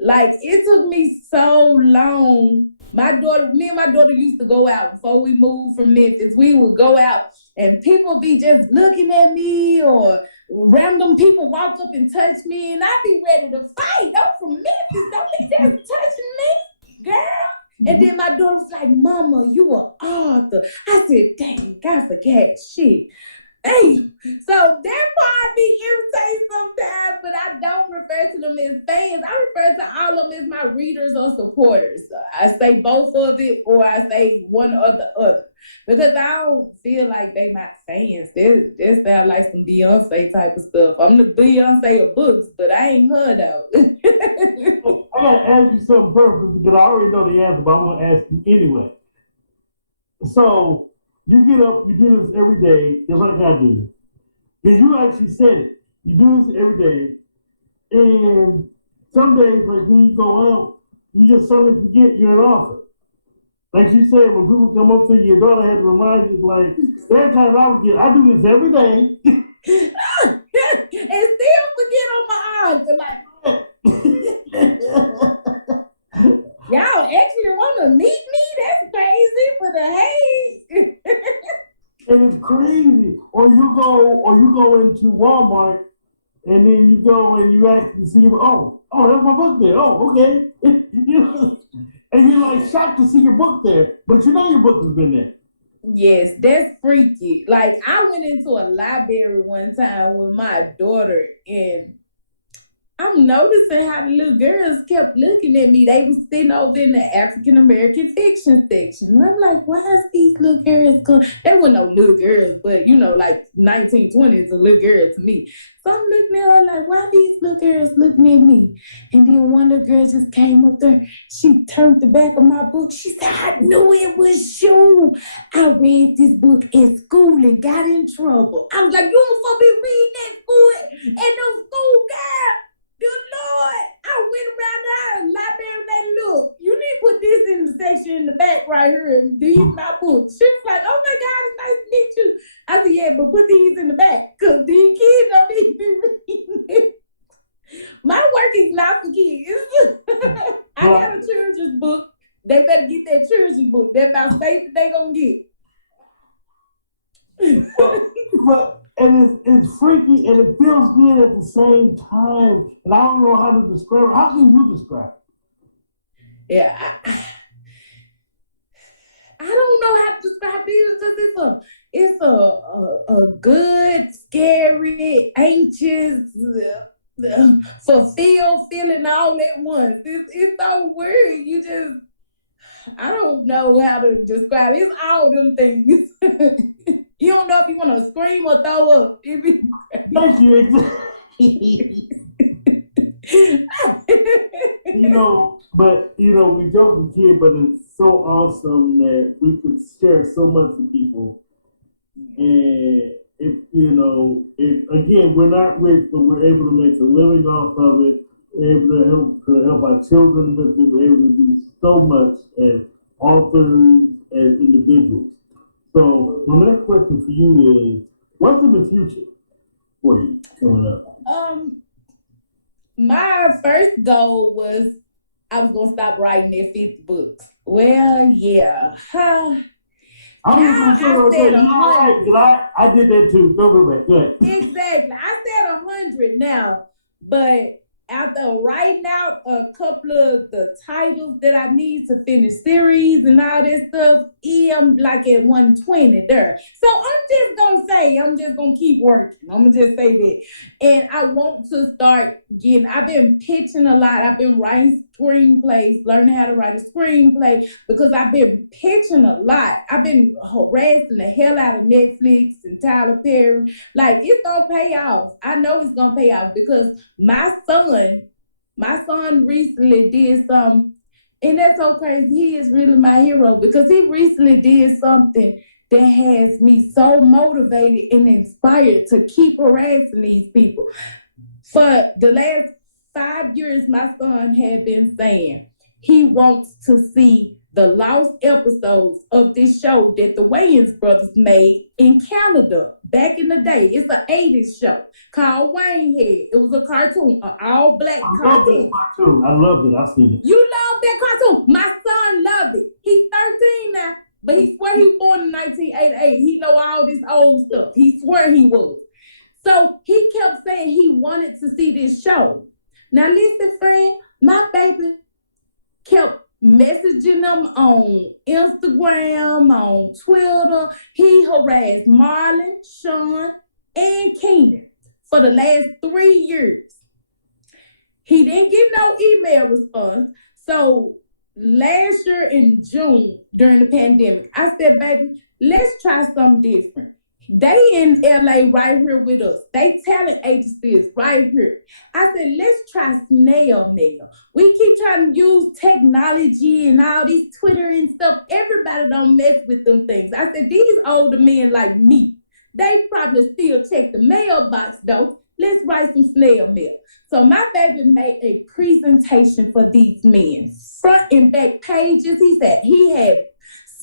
Like, it took me so long. Me and my daughter used to go out before we moved from Memphis. We would go out and people be just looking at me, or random people walk up and touch me, and I'd be ready to fight. I'm from Memphis. Don't be just touching me, girl. And then my daughter was like, Mama, you an author. I said, dang, I forgot shit. Hey, so that part be irritating sometimes, but I don't refer to them as fans. I refer to all of them as my readers or supporters. I say both of it, or I say one or the other, because I don't feel like they my fans. They sound like some Beyonce type of stuff. I'm the Beyonce of books, but I ain't her though. I gotta ask you something perfect because I already know the answer, but I'm gonna ask you anyway. So you get up, you do this every day, just like I do. Because you actually said it. You do this every day. And some days, like when you go out, you just suddenly forget you're an author. Like you said, when people come up to you, your daughter has to remind you, like, there are times I forget. I do this every day. And still forget on my arms. Like, y'all actually want to meet me? That's crazy for the hey. And it's crazy. Or you go into Walmart and then you go and you actually see, oh, that's my book there. Oh, okay. And you're like shocked to see your book there, but you know your book has been there. Yes, that's freaky. Like, I went into a library one time with my daughter, and I'm noticing how the little girls kept looking at me. They was sitting over in the African American fiction section. And I'm like, why is these little girls going? They weren't no little girls, but like 1920s a little girl to me. So I'm looking at her like, why these little girls looking at me? And then one of the girls just came up there. She turned the back of my book. She said, I knew it was you. I read this book at school and got in trouble. I was like, you don't supposed to be reading that school and no school, girl. Good Lord, I went around the library and they look, you need to put this in the section in the back right here. And these my books. She was like, oh my God, it's nice to meet you. I said, yeah, but put these in the back because these kids don't need to be reading it. My work is not for kids. I got a children's book. They better get that children's book. That's about safe that they gonna get. And it's freaky and it feels good at the same time. And I don't know how to describe it. How can you describe it? Yeah, I don't know how to describe it because it's a good, scary, anxious, fulfilled feeling all at once. It's so weird. I don't know how to describe it. It's all them things. You don't know if you want to scream or throw up. Thank you. We joke with kids, but it's so awesome that we could share so much with people. And again, we're not rich, but we're able to make a living off of it. We're able to help our children with it. We're able to do so much as authors, as individuals. So my next question for you is, what's in the future for you coming up? My first goal was I was gonna stop writing at 50 books. Well, yeah. I'm just gonna say right there, you're all right, because I did that too. Go back. Good. Exactly. I said 100 now, but after writing out a couple of the titles that I need to finish series and all this stuff, I'm like at 120 there. So I'm just gonna keep working. I'm gonna just say that. And I want to start I've been pitching a lot. I've been writing screenplays, learning how to write a screenplay because I've been pitching a lot. I've been harassing the hell out of Netflix and Tyler Perry. Like, it's gonna pay off. I know it's gonna pay off because my son recently did some, and that's so crazy. He is really my hero because he recently did something that has me so motivated and inspired to keep harassing these people. For the last 5 years, my son had been saying he wants to see the lost episodes of this show that the Wayans brothers made in Canada back in the day. It's an 80s show called Wanehead. It was a cartoon, an all-black cartoon. I loved it. I've seen it. You love that cartoon? My son loved it. He's 13 now, but he swear he was born in 1988. He know all this old stuff. He swear he was. So he kept saying he wanted to see this show. Now listen, friend, my baby kept messaging them on Instagram, on Twitter. He harassed Marlon, Sean, and Keenan for the last 3 years. He didn't get no email response. So last year in June, during the pandemic, I said, baby, let's try something different. They in LA right here with us. They talent agencies right here. I said, let's try snail mail. We keep trying to use technology and all these Twitter and stuff. Everybody don't mess with them things. I said, these older men like me, they probably still check the mailbox though. Let's write some snail mail. So my baby made a presentation for these men, front and back pages. He said he had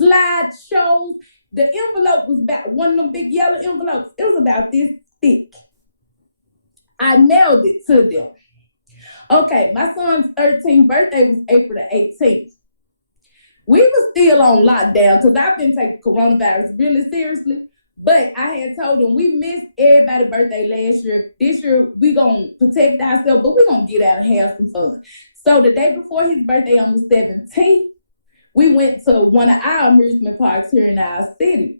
slideshows. The envelope was about one of them big yellow envelopes. It was about this thick. I mailed it to them. Okay, my son's 13th birthday was April the 18th. We were still on lockdown because I've been taking coronavirus really seriously. But I had told them we missed everybody's birthday last year. This year, we going to protect ourselves, but we're going to get out and have some fun. So the day before his birthday on the 17th, we went to one of our amusement parks here in our city.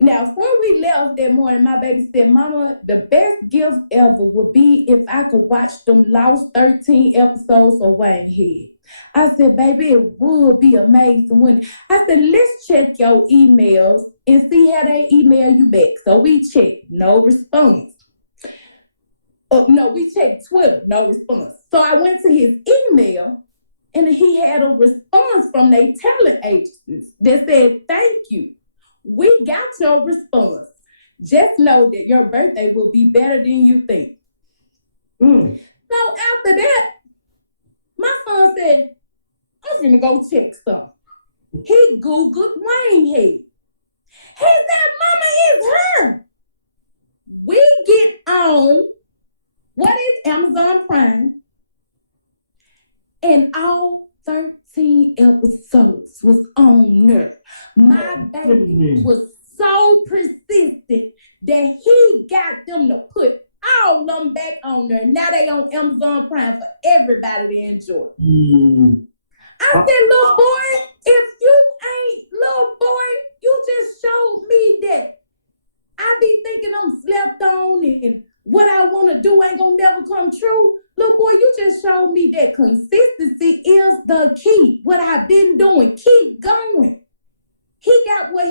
Now, before we left that morning, my baby said, Mama, the best gift ever would be if I could watch them lost 13 episodes of Wanehead. I said, baby, it would be amazing, wouldn't it? I said, let's check your emails and see how they email you back. So we checked, no response. No, we checked Twitter, no response. So I went to his email, and he had a response from their talent agencies that said, thank you. We got your response. Just know that your birthday will be better than you think. So after that, my son said, I'm gonna go check something. He Googled Wanehead. He said, Mama, it's her. We get on, what is Amazon Prime? And all 13 episodes was on there. My baby was so persistent that he got them to put all of them back on there. Now they on Amazon Prime for everybody to enjoy. I said, little boy, if you ain't little boy, you just showed me that I be thinking I'm slept on and what I want to do ain't gonna never come true. Little boy, you just showed me that consistency is the key. What I've been doing, keep going. He got what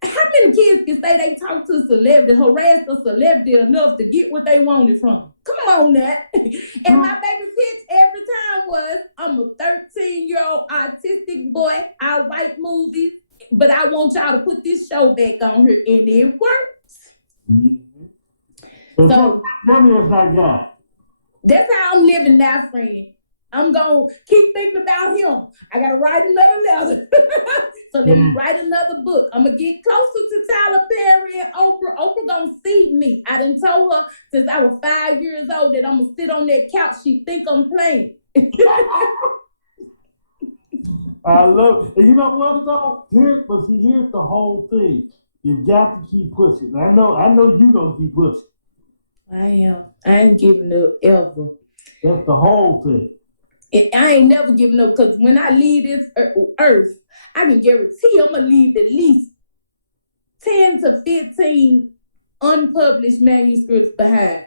how many kids can say they talk to a celebrity, harass a celebrity enough to get what they wanted from them? Come on now. And my baby pitch every time was, I'm a 13-year-old autistic boy. I write movies, but I want y'all to put this show back on here, and it works. So that's how I'm living now, friend. I'm going to keep thinking about him. I got to write another letter. So let me write another book. I'm going to get closer to Tyler Perry and Oprah. Oprah going to see me. I done told her since I was 5 years old that I'm going to sit on that couch. She think I'm playing. I love it. And you know what though? Here's the whole thing. You've got to keep pushing. I know you're gonna keep pushing. I am. I ain't giving up ever. That's the whole thing. I ain't never giving up because when I leave this earth, I can guarantee I'm gonna leave at least 10 to 15 unpublished manuscripts behind.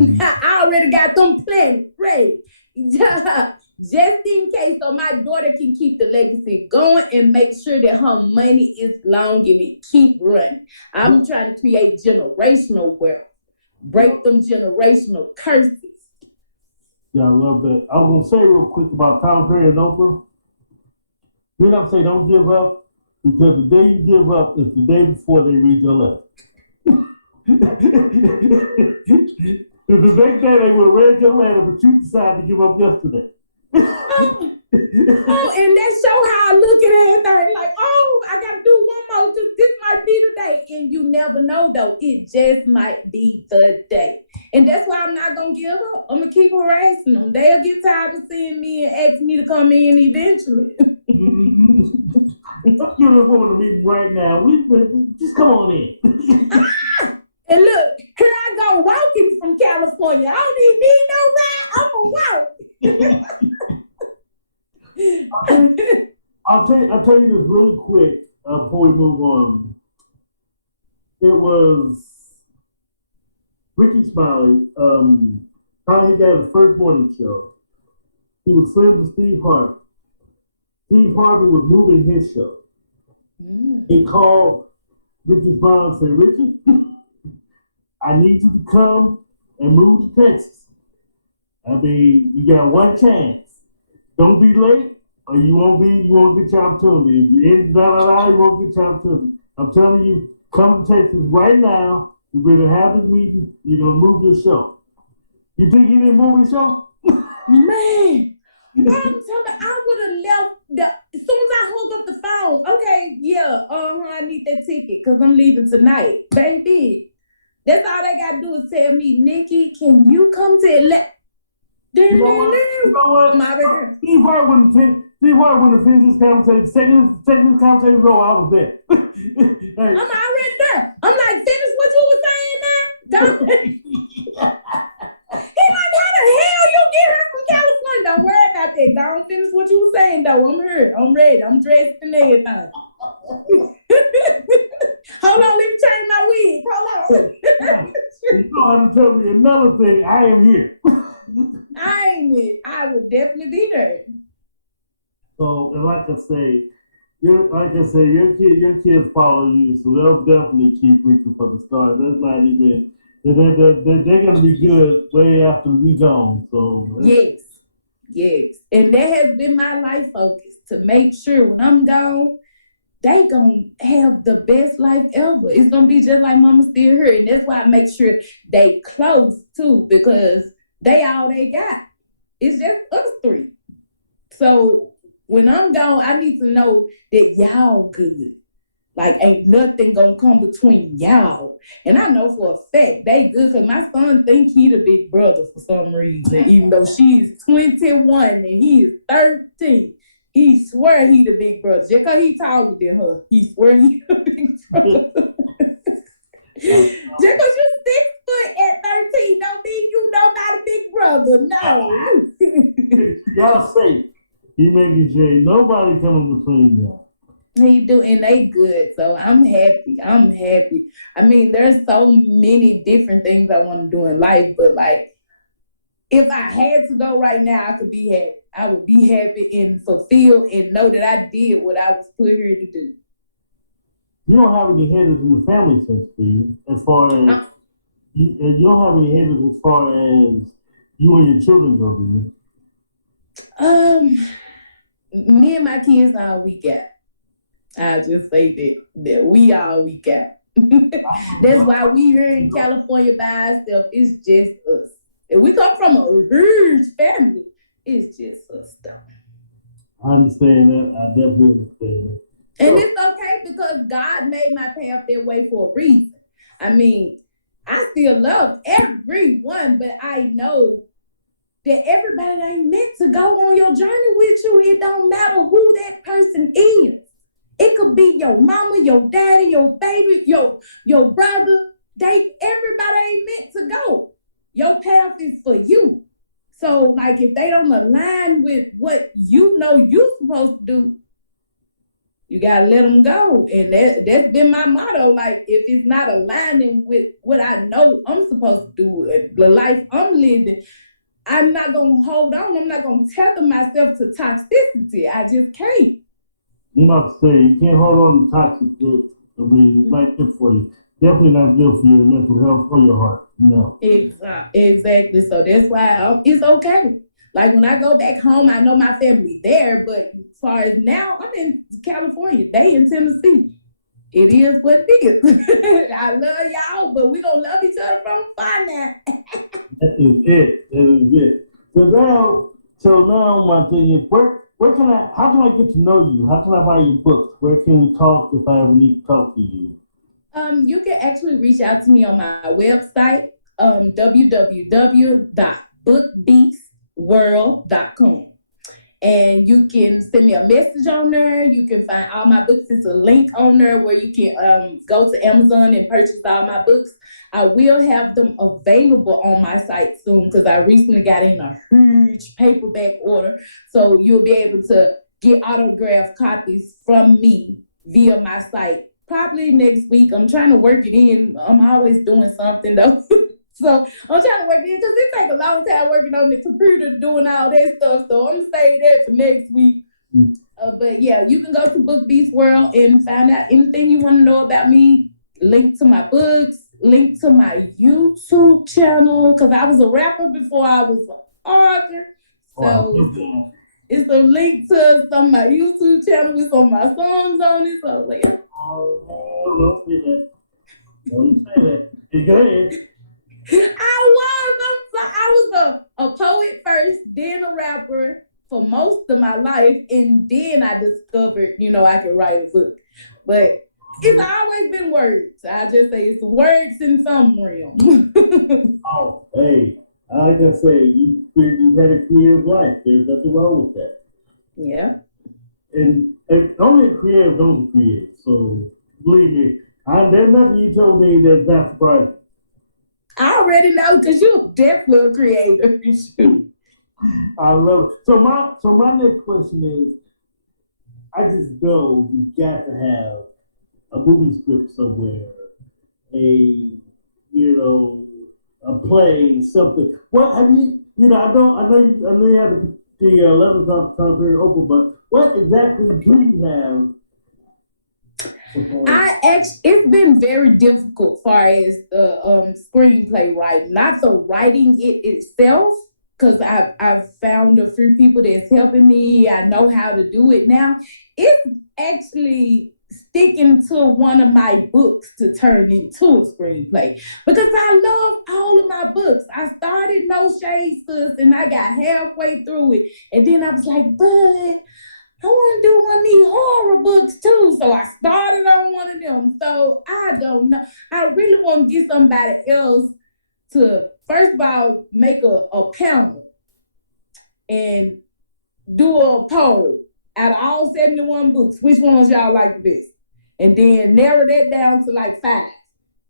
I already got them planned, ready. Just in case, so my daughter can keep the legacy going and make sure that her money is long and it keep running. I'm trying to create generational wealth, break them generational curses. Yeah, I love that. I was gonna say real quick about Tom Perry and Oprah. You know what I'm saying? Don't give up, because the day you give up is the day before they read your letter. The next day they would have read your letter, but you decided to give up yesterday. Oh, and that show how I look at everything. Like, oh, I gotta do one more. This might be the day, and you never know though. It just might be the day, and that's why I'm not gonna give up. I'm gonna keep harassing them. They'll get tired of seeing me and ask me to come in eventually. Let's give this woman a meeting right now. We just come on in. And look, here I go walking from California. I don't even need no ride. I'm a walk. I'll tell you this really quick before we move on. It was Ricky Smiley. How he got his first morning show. He was friends with Steve Harvey. Steve Harvey was moving his show. He called Ricky Smiley and said, Ricky, I need you to come and move to Texas. I mean, you got one chance. Don't be late, or you won't get your opportunity. If you ain't you won't get your opportunity. I'm telling you, come to Texas right now. We're gonna have this meeting. You're gonna move your show. You think he didn't move his show? Man, I'm talking about, I would have left as soon as I hung up the phone. Okay, yeah, I need that ticket because I'm leaving tonight, baby. That's all they gotta do is tell me, Nikki, can you come to Atlanta? You know what? I'm already there. Steve Harvey wouldn't have finished this conversation. Second conversation ago, I was there. Hey. I'm already there. I'm like, finish what you were saying now. Don't. He like, how the hell you get here from California? Don't worry about that. Don't finish what you were saying though. I'm here. I'm ready. I'm dressed and everything. Hold on, let me change my wig. Hold on. You don't have to tell me another thing. I am here. I would definitely be there. So, and like I say, your kids follow you, so they'll definitely keep reaching for the stars. That's not even they're gonna be good way after we gone. So yes, and that has been my life focus, to make sure when I'm gone, they gonna have the best life ever. It's gonna be just like Mama still here, and that's why I make sure they close too, because they all they got. It's just us three. So when I'm gone, I need to know that y'all good. Like, ain't nothing gonna come between y'all. And I know for a fact they good, because my son think he the big brother for some reason, even though she's 21 and he is 13. He swear he the big brother. Just because he taller than her, he swear he the big brother. Just because you 6 foot at 13 don't mean you know not a big brother. No. Y'all safe. He making sure ain't nobody coming between y'all. He do, and they good. So I'm happy. I mean, there's so many different things I want to do in life, but like, if I had to go right now, I could be happy. I would be happy and fulfilled and know that I did what I was put here to do. You don't have any haters in the family sense, do you? As far as you don't have any haters as far as you and your children go, do you? Me and my kids are all we got. I just say that we all we got. That's why we here in California by ourselves. It's just us. And we come from a huge family. It's just us though. I understand that. I definitely understand that. And it's okay, because God made my path that way for a reason. I mean, I still love everyone, but I know that everybody ain't meant to go on your journey with you. It don't matter who that person is. It could be your mama, your daddy, your baby, your brother. Everybody ain't meant to go. Your path is for you. So, like, if they don't align with what you know you're supposed to do, you gotta let them go. And that's been my motto. Like, if it's not aligning with what I know I'm supposed to do, the life I'm living, I'm not gonna hold on. I'm not gonna tether myself to toxicity. I just can't. I'm about to say, you can't hold on to toxic shit. I mean, it's not good for you. Definitely not good for your mental health or your heart. No. Exactly. So that's why it's okay. Like, when I go back home, I know my family there, but as far as now, I'm in California. They in Tennessee. It is what it is. I love y'all, but we gonna love each other from far now. That is it. So now my thing is, how can I get to know you? How can I buy your books? Where can we talk if I ever need to talk to you? You can actually reach out to me on my website, www.bookbeastworld.com. And you can send me a message on there. You can find all my books. It's a link on there where you can go to Amazon and purchase all my books. I will have them available on my site soon because I recently got in a huge paperback order. So you'll be able to get autographed copies from me via my site probably next week. I'm trying to work it in. I'm always doing something though. So I'm trying to work it in because it takes a long time working on the computer, doing all that stuff. So I'm saying that for next week. But yeah, you can go to Book Beast World and find out anything you want to know about me. Link to my books, link to my YouTube channel, because I was a rapper before I was an author. So it's a link to some of my YouTube channel with some of my songs on it. So like, yeah. Oh, don't say that. Don't say that. You go ahead. I was a poet first, then a rapper for most of my life, and then I discovered, I could write a book. But it's always been words. I just say it's words in some realm. Oh, hey, like I say, you had a creative life. There's nothing wrong with that. Yeah. And only creative don't create. So believe me, there's nothing you told me that's not surprising. I already know because you're definitely a creator. I love it. So my next question is, I just know you got to have a movie script somewhere, a play, something. What have you? I know you have the 11th time period open, but what exactly do you have? It's been very difficult as far as the screenplay writing, not the writing it itself, because I've found a few people that's helping me. I know how to do it now. It's actually sticking to one of my books to turn into a screenplay because I love all of my books. I started No Shade Sis and I got halfway through it, and then I was like, but I want to do one of these horror books too. So I started on one of them. So I don't know. I really want to get somebody else to, first of all, make a panel and do a poll out of all 71 books. Which ones y'all like the best? And then narrow that down to like 5.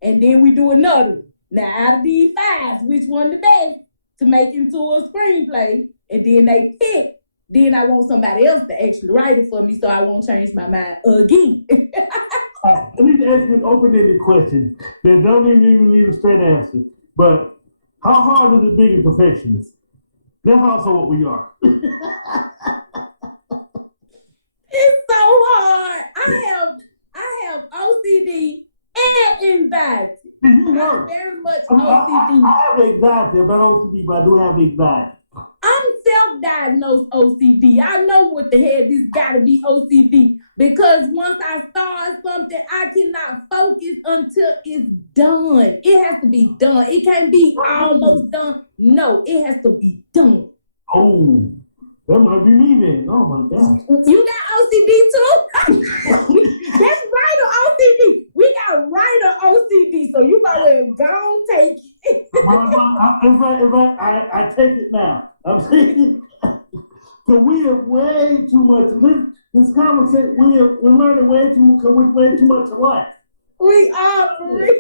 And then we do another one. Now, out of these 5, which one the best to make into a screenplay? And then they pick. Then I want somebody else to actually write it for me so I won't change my mind again. Let me ask you an open-ended question that don't even need a straight answer. But how hard is it being a perfectionist? That's also what we are. It's so hard. I have OCD and anxiety. You I'm very much OCD. I have anxiety. I'm not OCD, but I do have anxiety. I'm self-diagnosed OCD. I know what the hell this gotta be OCD because once I start something, I cannot focus until it's done. It has to be done. It can't be almost done. No, it has to be done. Oh, that might be me then. Oh my God. You got OCD too? That's writer OCD. We got writer OCD, so you might well go take it. It's like I take it now. I'm saying, so we have way too much. This conversation, we're learning way too much. Way too much alike. We are, for real.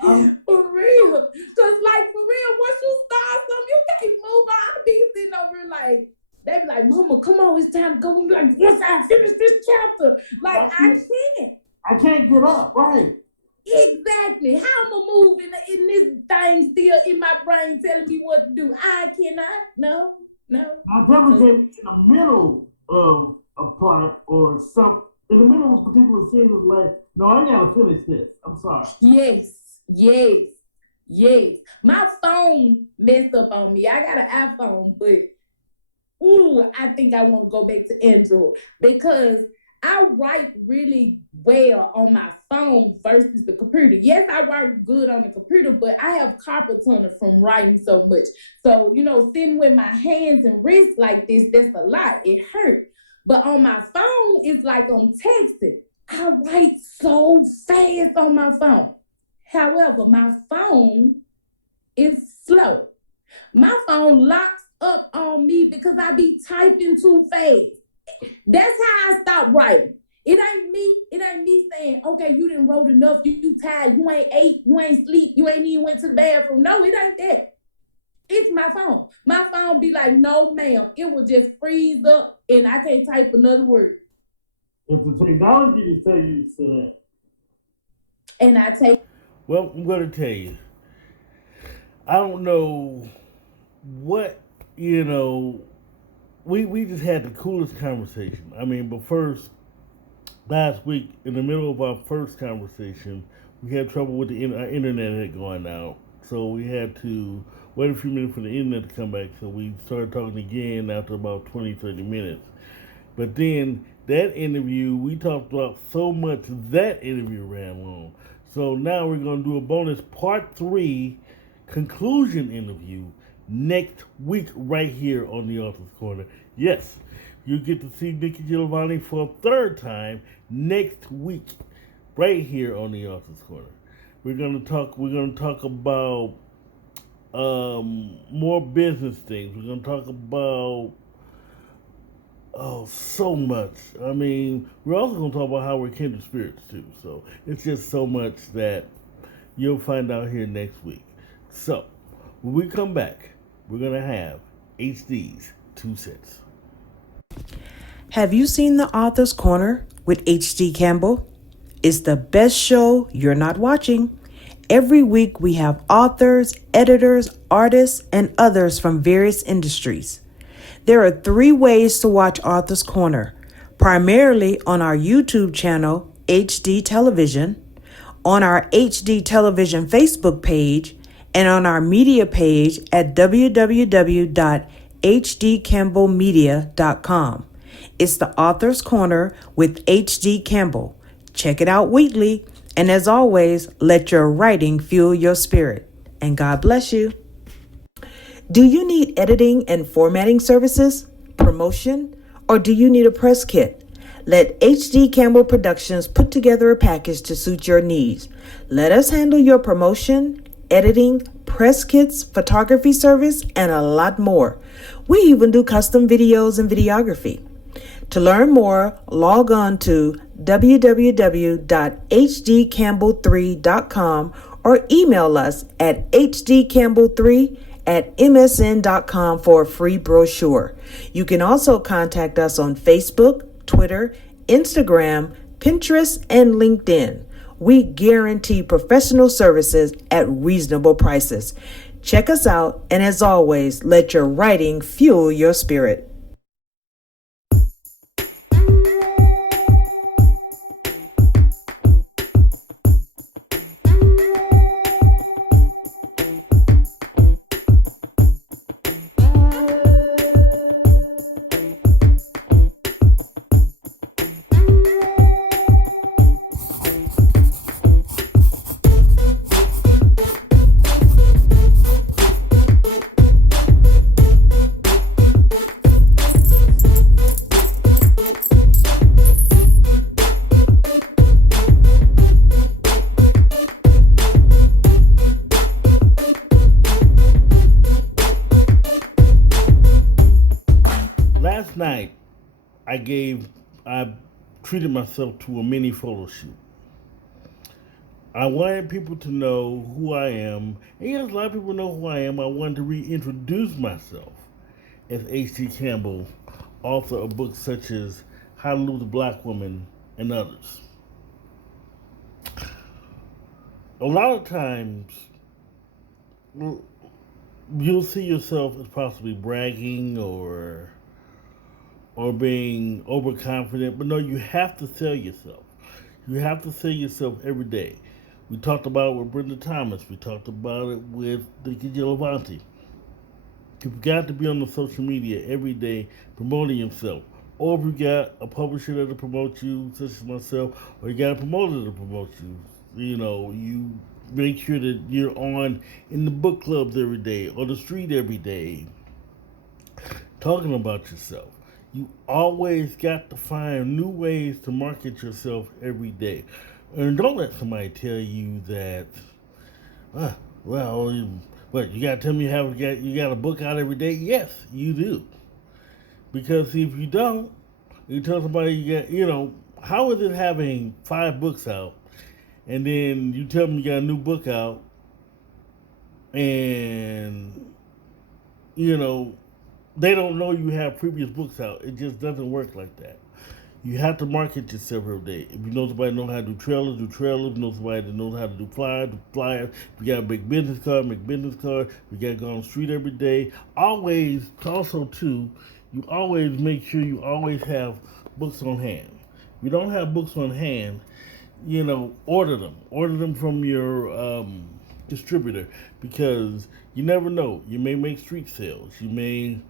For real. Because, like, for real, once you start something, you can't move on. I be sitting over here like, they be like, Mama, come on, it's time to go. And be like, once I finish this chapter, like, I can't get up, right? Exactly. How I'm going to move in this thing still in my brain telling me what to do? I cannot. No. I definitely get in the middle of a plot or something. In the middle of a particular scene, it's like, no, I gotta finish this. I'm sorry. Yes. My phone messed up on me. I got an iPhone, but I think I want to go back to Android because I write really well on my phone versus the computer. Yes, I write good on the computer, but I have carpal tunnel from writing so much. So, sitting with my hands and wrists like this, that's a lot. It hurt. But on my phone, it's like I'm texting. I write so fast on my phone. However, my phone is slow. My phone locks up on me because I be typing too fast. That's how I stopped writing. It ain't me saying, okay, you didn't wrote enough, you tired, you ain't ate, you ain't sleep, you ain't even went to the bathroom. No, it ain't that. It's my phone. My phone be like, no, ma'am. It will just freeze up and I can't type another word. If the technology is telling you to that. And I take. Well, I'm going to tell you. I don't know what, we just had the coolest conversation. I mean, but first, last week, in the middle of our first conversation, we had trouble with our internet had gone out. So we had to wait a few minutes for the internet to come back. So we started talking again after about 20, 30 minutes. But then that interview, we talked about so much that interview ran long. So now we're going to do a bonus part 3 conclusion interview next week right here on the Author's Corner. Yes, you get to see Niki Jilvontae for a third time next week right here on the Author's Corner. We're going to talk about more business things. We're going to talk about so much. I mean, we're also going to talk about how we're kindred spirits too. So it's just so much that you'll find out here next week. So when we come back, we're going to have HD's 2 cents. Have you seen The Author's Corner with HD Campbell? It's the best show you're not watching. Every week we have authors, editors, artists, and others from various industries. There are 3 ways to watch Author's Corner, primarily on our YouTube channel, HD Television, on our HD Television Facebook page, and on our media page at www.hdcampbellmedia.com. It's The Author's Corner with HD Campbell. Check it out weekly, and as always, let your writing fuel your spirit. And God bless you. Do you need editing and formatting services, promotion, or do you need a press kit? Let HD Campbell Productions put together a package to suit your needs. Let us handle your promotion, editing, press kits, photography service, and a lot more. We even do custom videos and videography. To learn more, log on to www.hdcampbell3.com or email us at hdcampbell3@msn.com for a free brochure. You can also contact us on Facebook, Twitter, Instagram, Pinterest, and LinkedIn. We guarantee professional services at reasonable prices. Check us out, and as always, let your writing fuel your spirit. I treated myself to a mini photo shoot. I wanted people to know who I am. And yes, a lot of people know who I am. I wanted to reintroduce myself as H.T. Campbell, author of books such as How to Lose a Black Woman and others. A lot of times, you'll see yourself as possibly bragging or being overconfident, but no, you have to sell yourself. You have to sell yourself every day. We talked about it with Brenda Thomas. We talked about it with Niki Jilvontae. You've got to be on the social media every day promoting yourself. Or if you got a publisher that'll promote you, such as myself, or you got a promoter to promote you, you make sure that you're on in the book clubs every day or the street every day talking about yourself. You always got to find new ways to market yourself every day. And don't let somebody tell you that, well, what, you got to tell me you got a book out every day? Yes, you do. Because if you don't, you tell somebody how is it having 5 books out and then you tell them you got a new book out and, they don't know you have previous books out. It just doesn't work like that. You have to market yourself every day. If you know somebody knows how to do trailers, do trailers. If you know somebody that knows how to do flyers, do flyers. If you got a big business card, make business cards. We got to go on the street every day. Always, also too, you always make sure you always have books on hand. If you don't have books on hand, order them. Order them from your distributor because you never know. You may make street sales. You may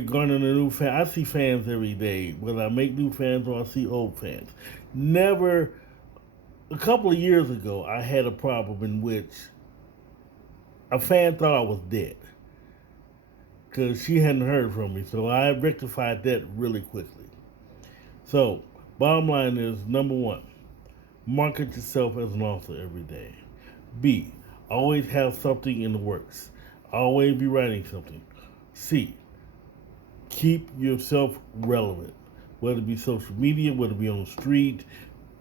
garner a new fan. I see fans every day, whether I make new fans or I see old fans. Never. A couple of years ago, I had a problem in which a fan thought I was dead because she hadn't heard from me. So I rectified that really quickly. So, bottom line is, number 1, market yourself as an author every day. B, always have something in the works. Always be writing something. C, keep yourself relevant, whether it be social media, whether it be on the street,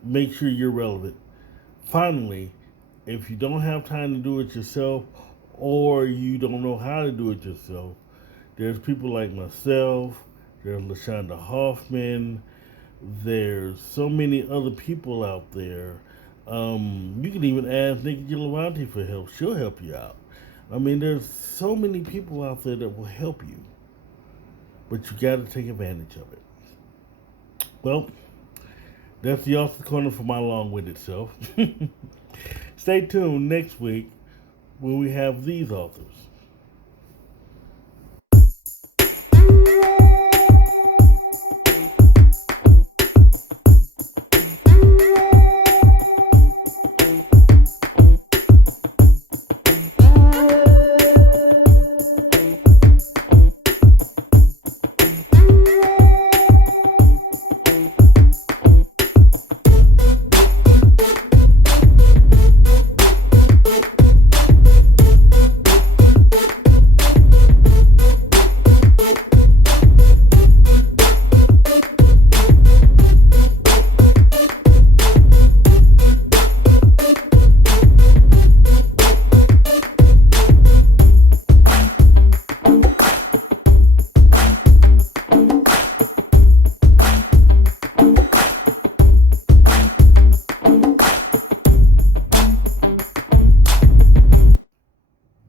make sure you're relevant. Finally, if you don't have time to do it yourself or you don't know how to do it yourself, there's people like myself, there's LaShonda Hoffman, there's so many other people out there. You can even ask Niki Jilvontae for help. She'll help you out. I mean, there's so many people out there that will help you. But you got to take advantage of it. Well, that's the Author Corner for my long-winded self. Stay tuned next week when we have these authors.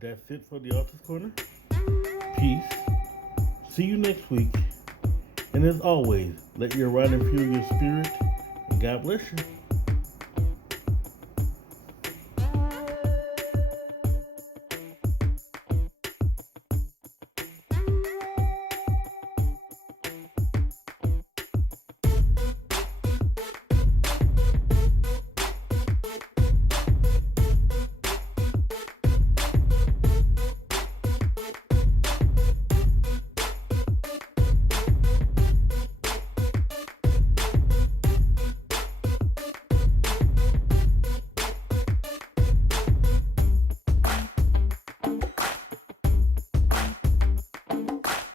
That's it for the Author's Corner. Peace. See you next week. And as always, let your writing fuel your spirit. And God bless you.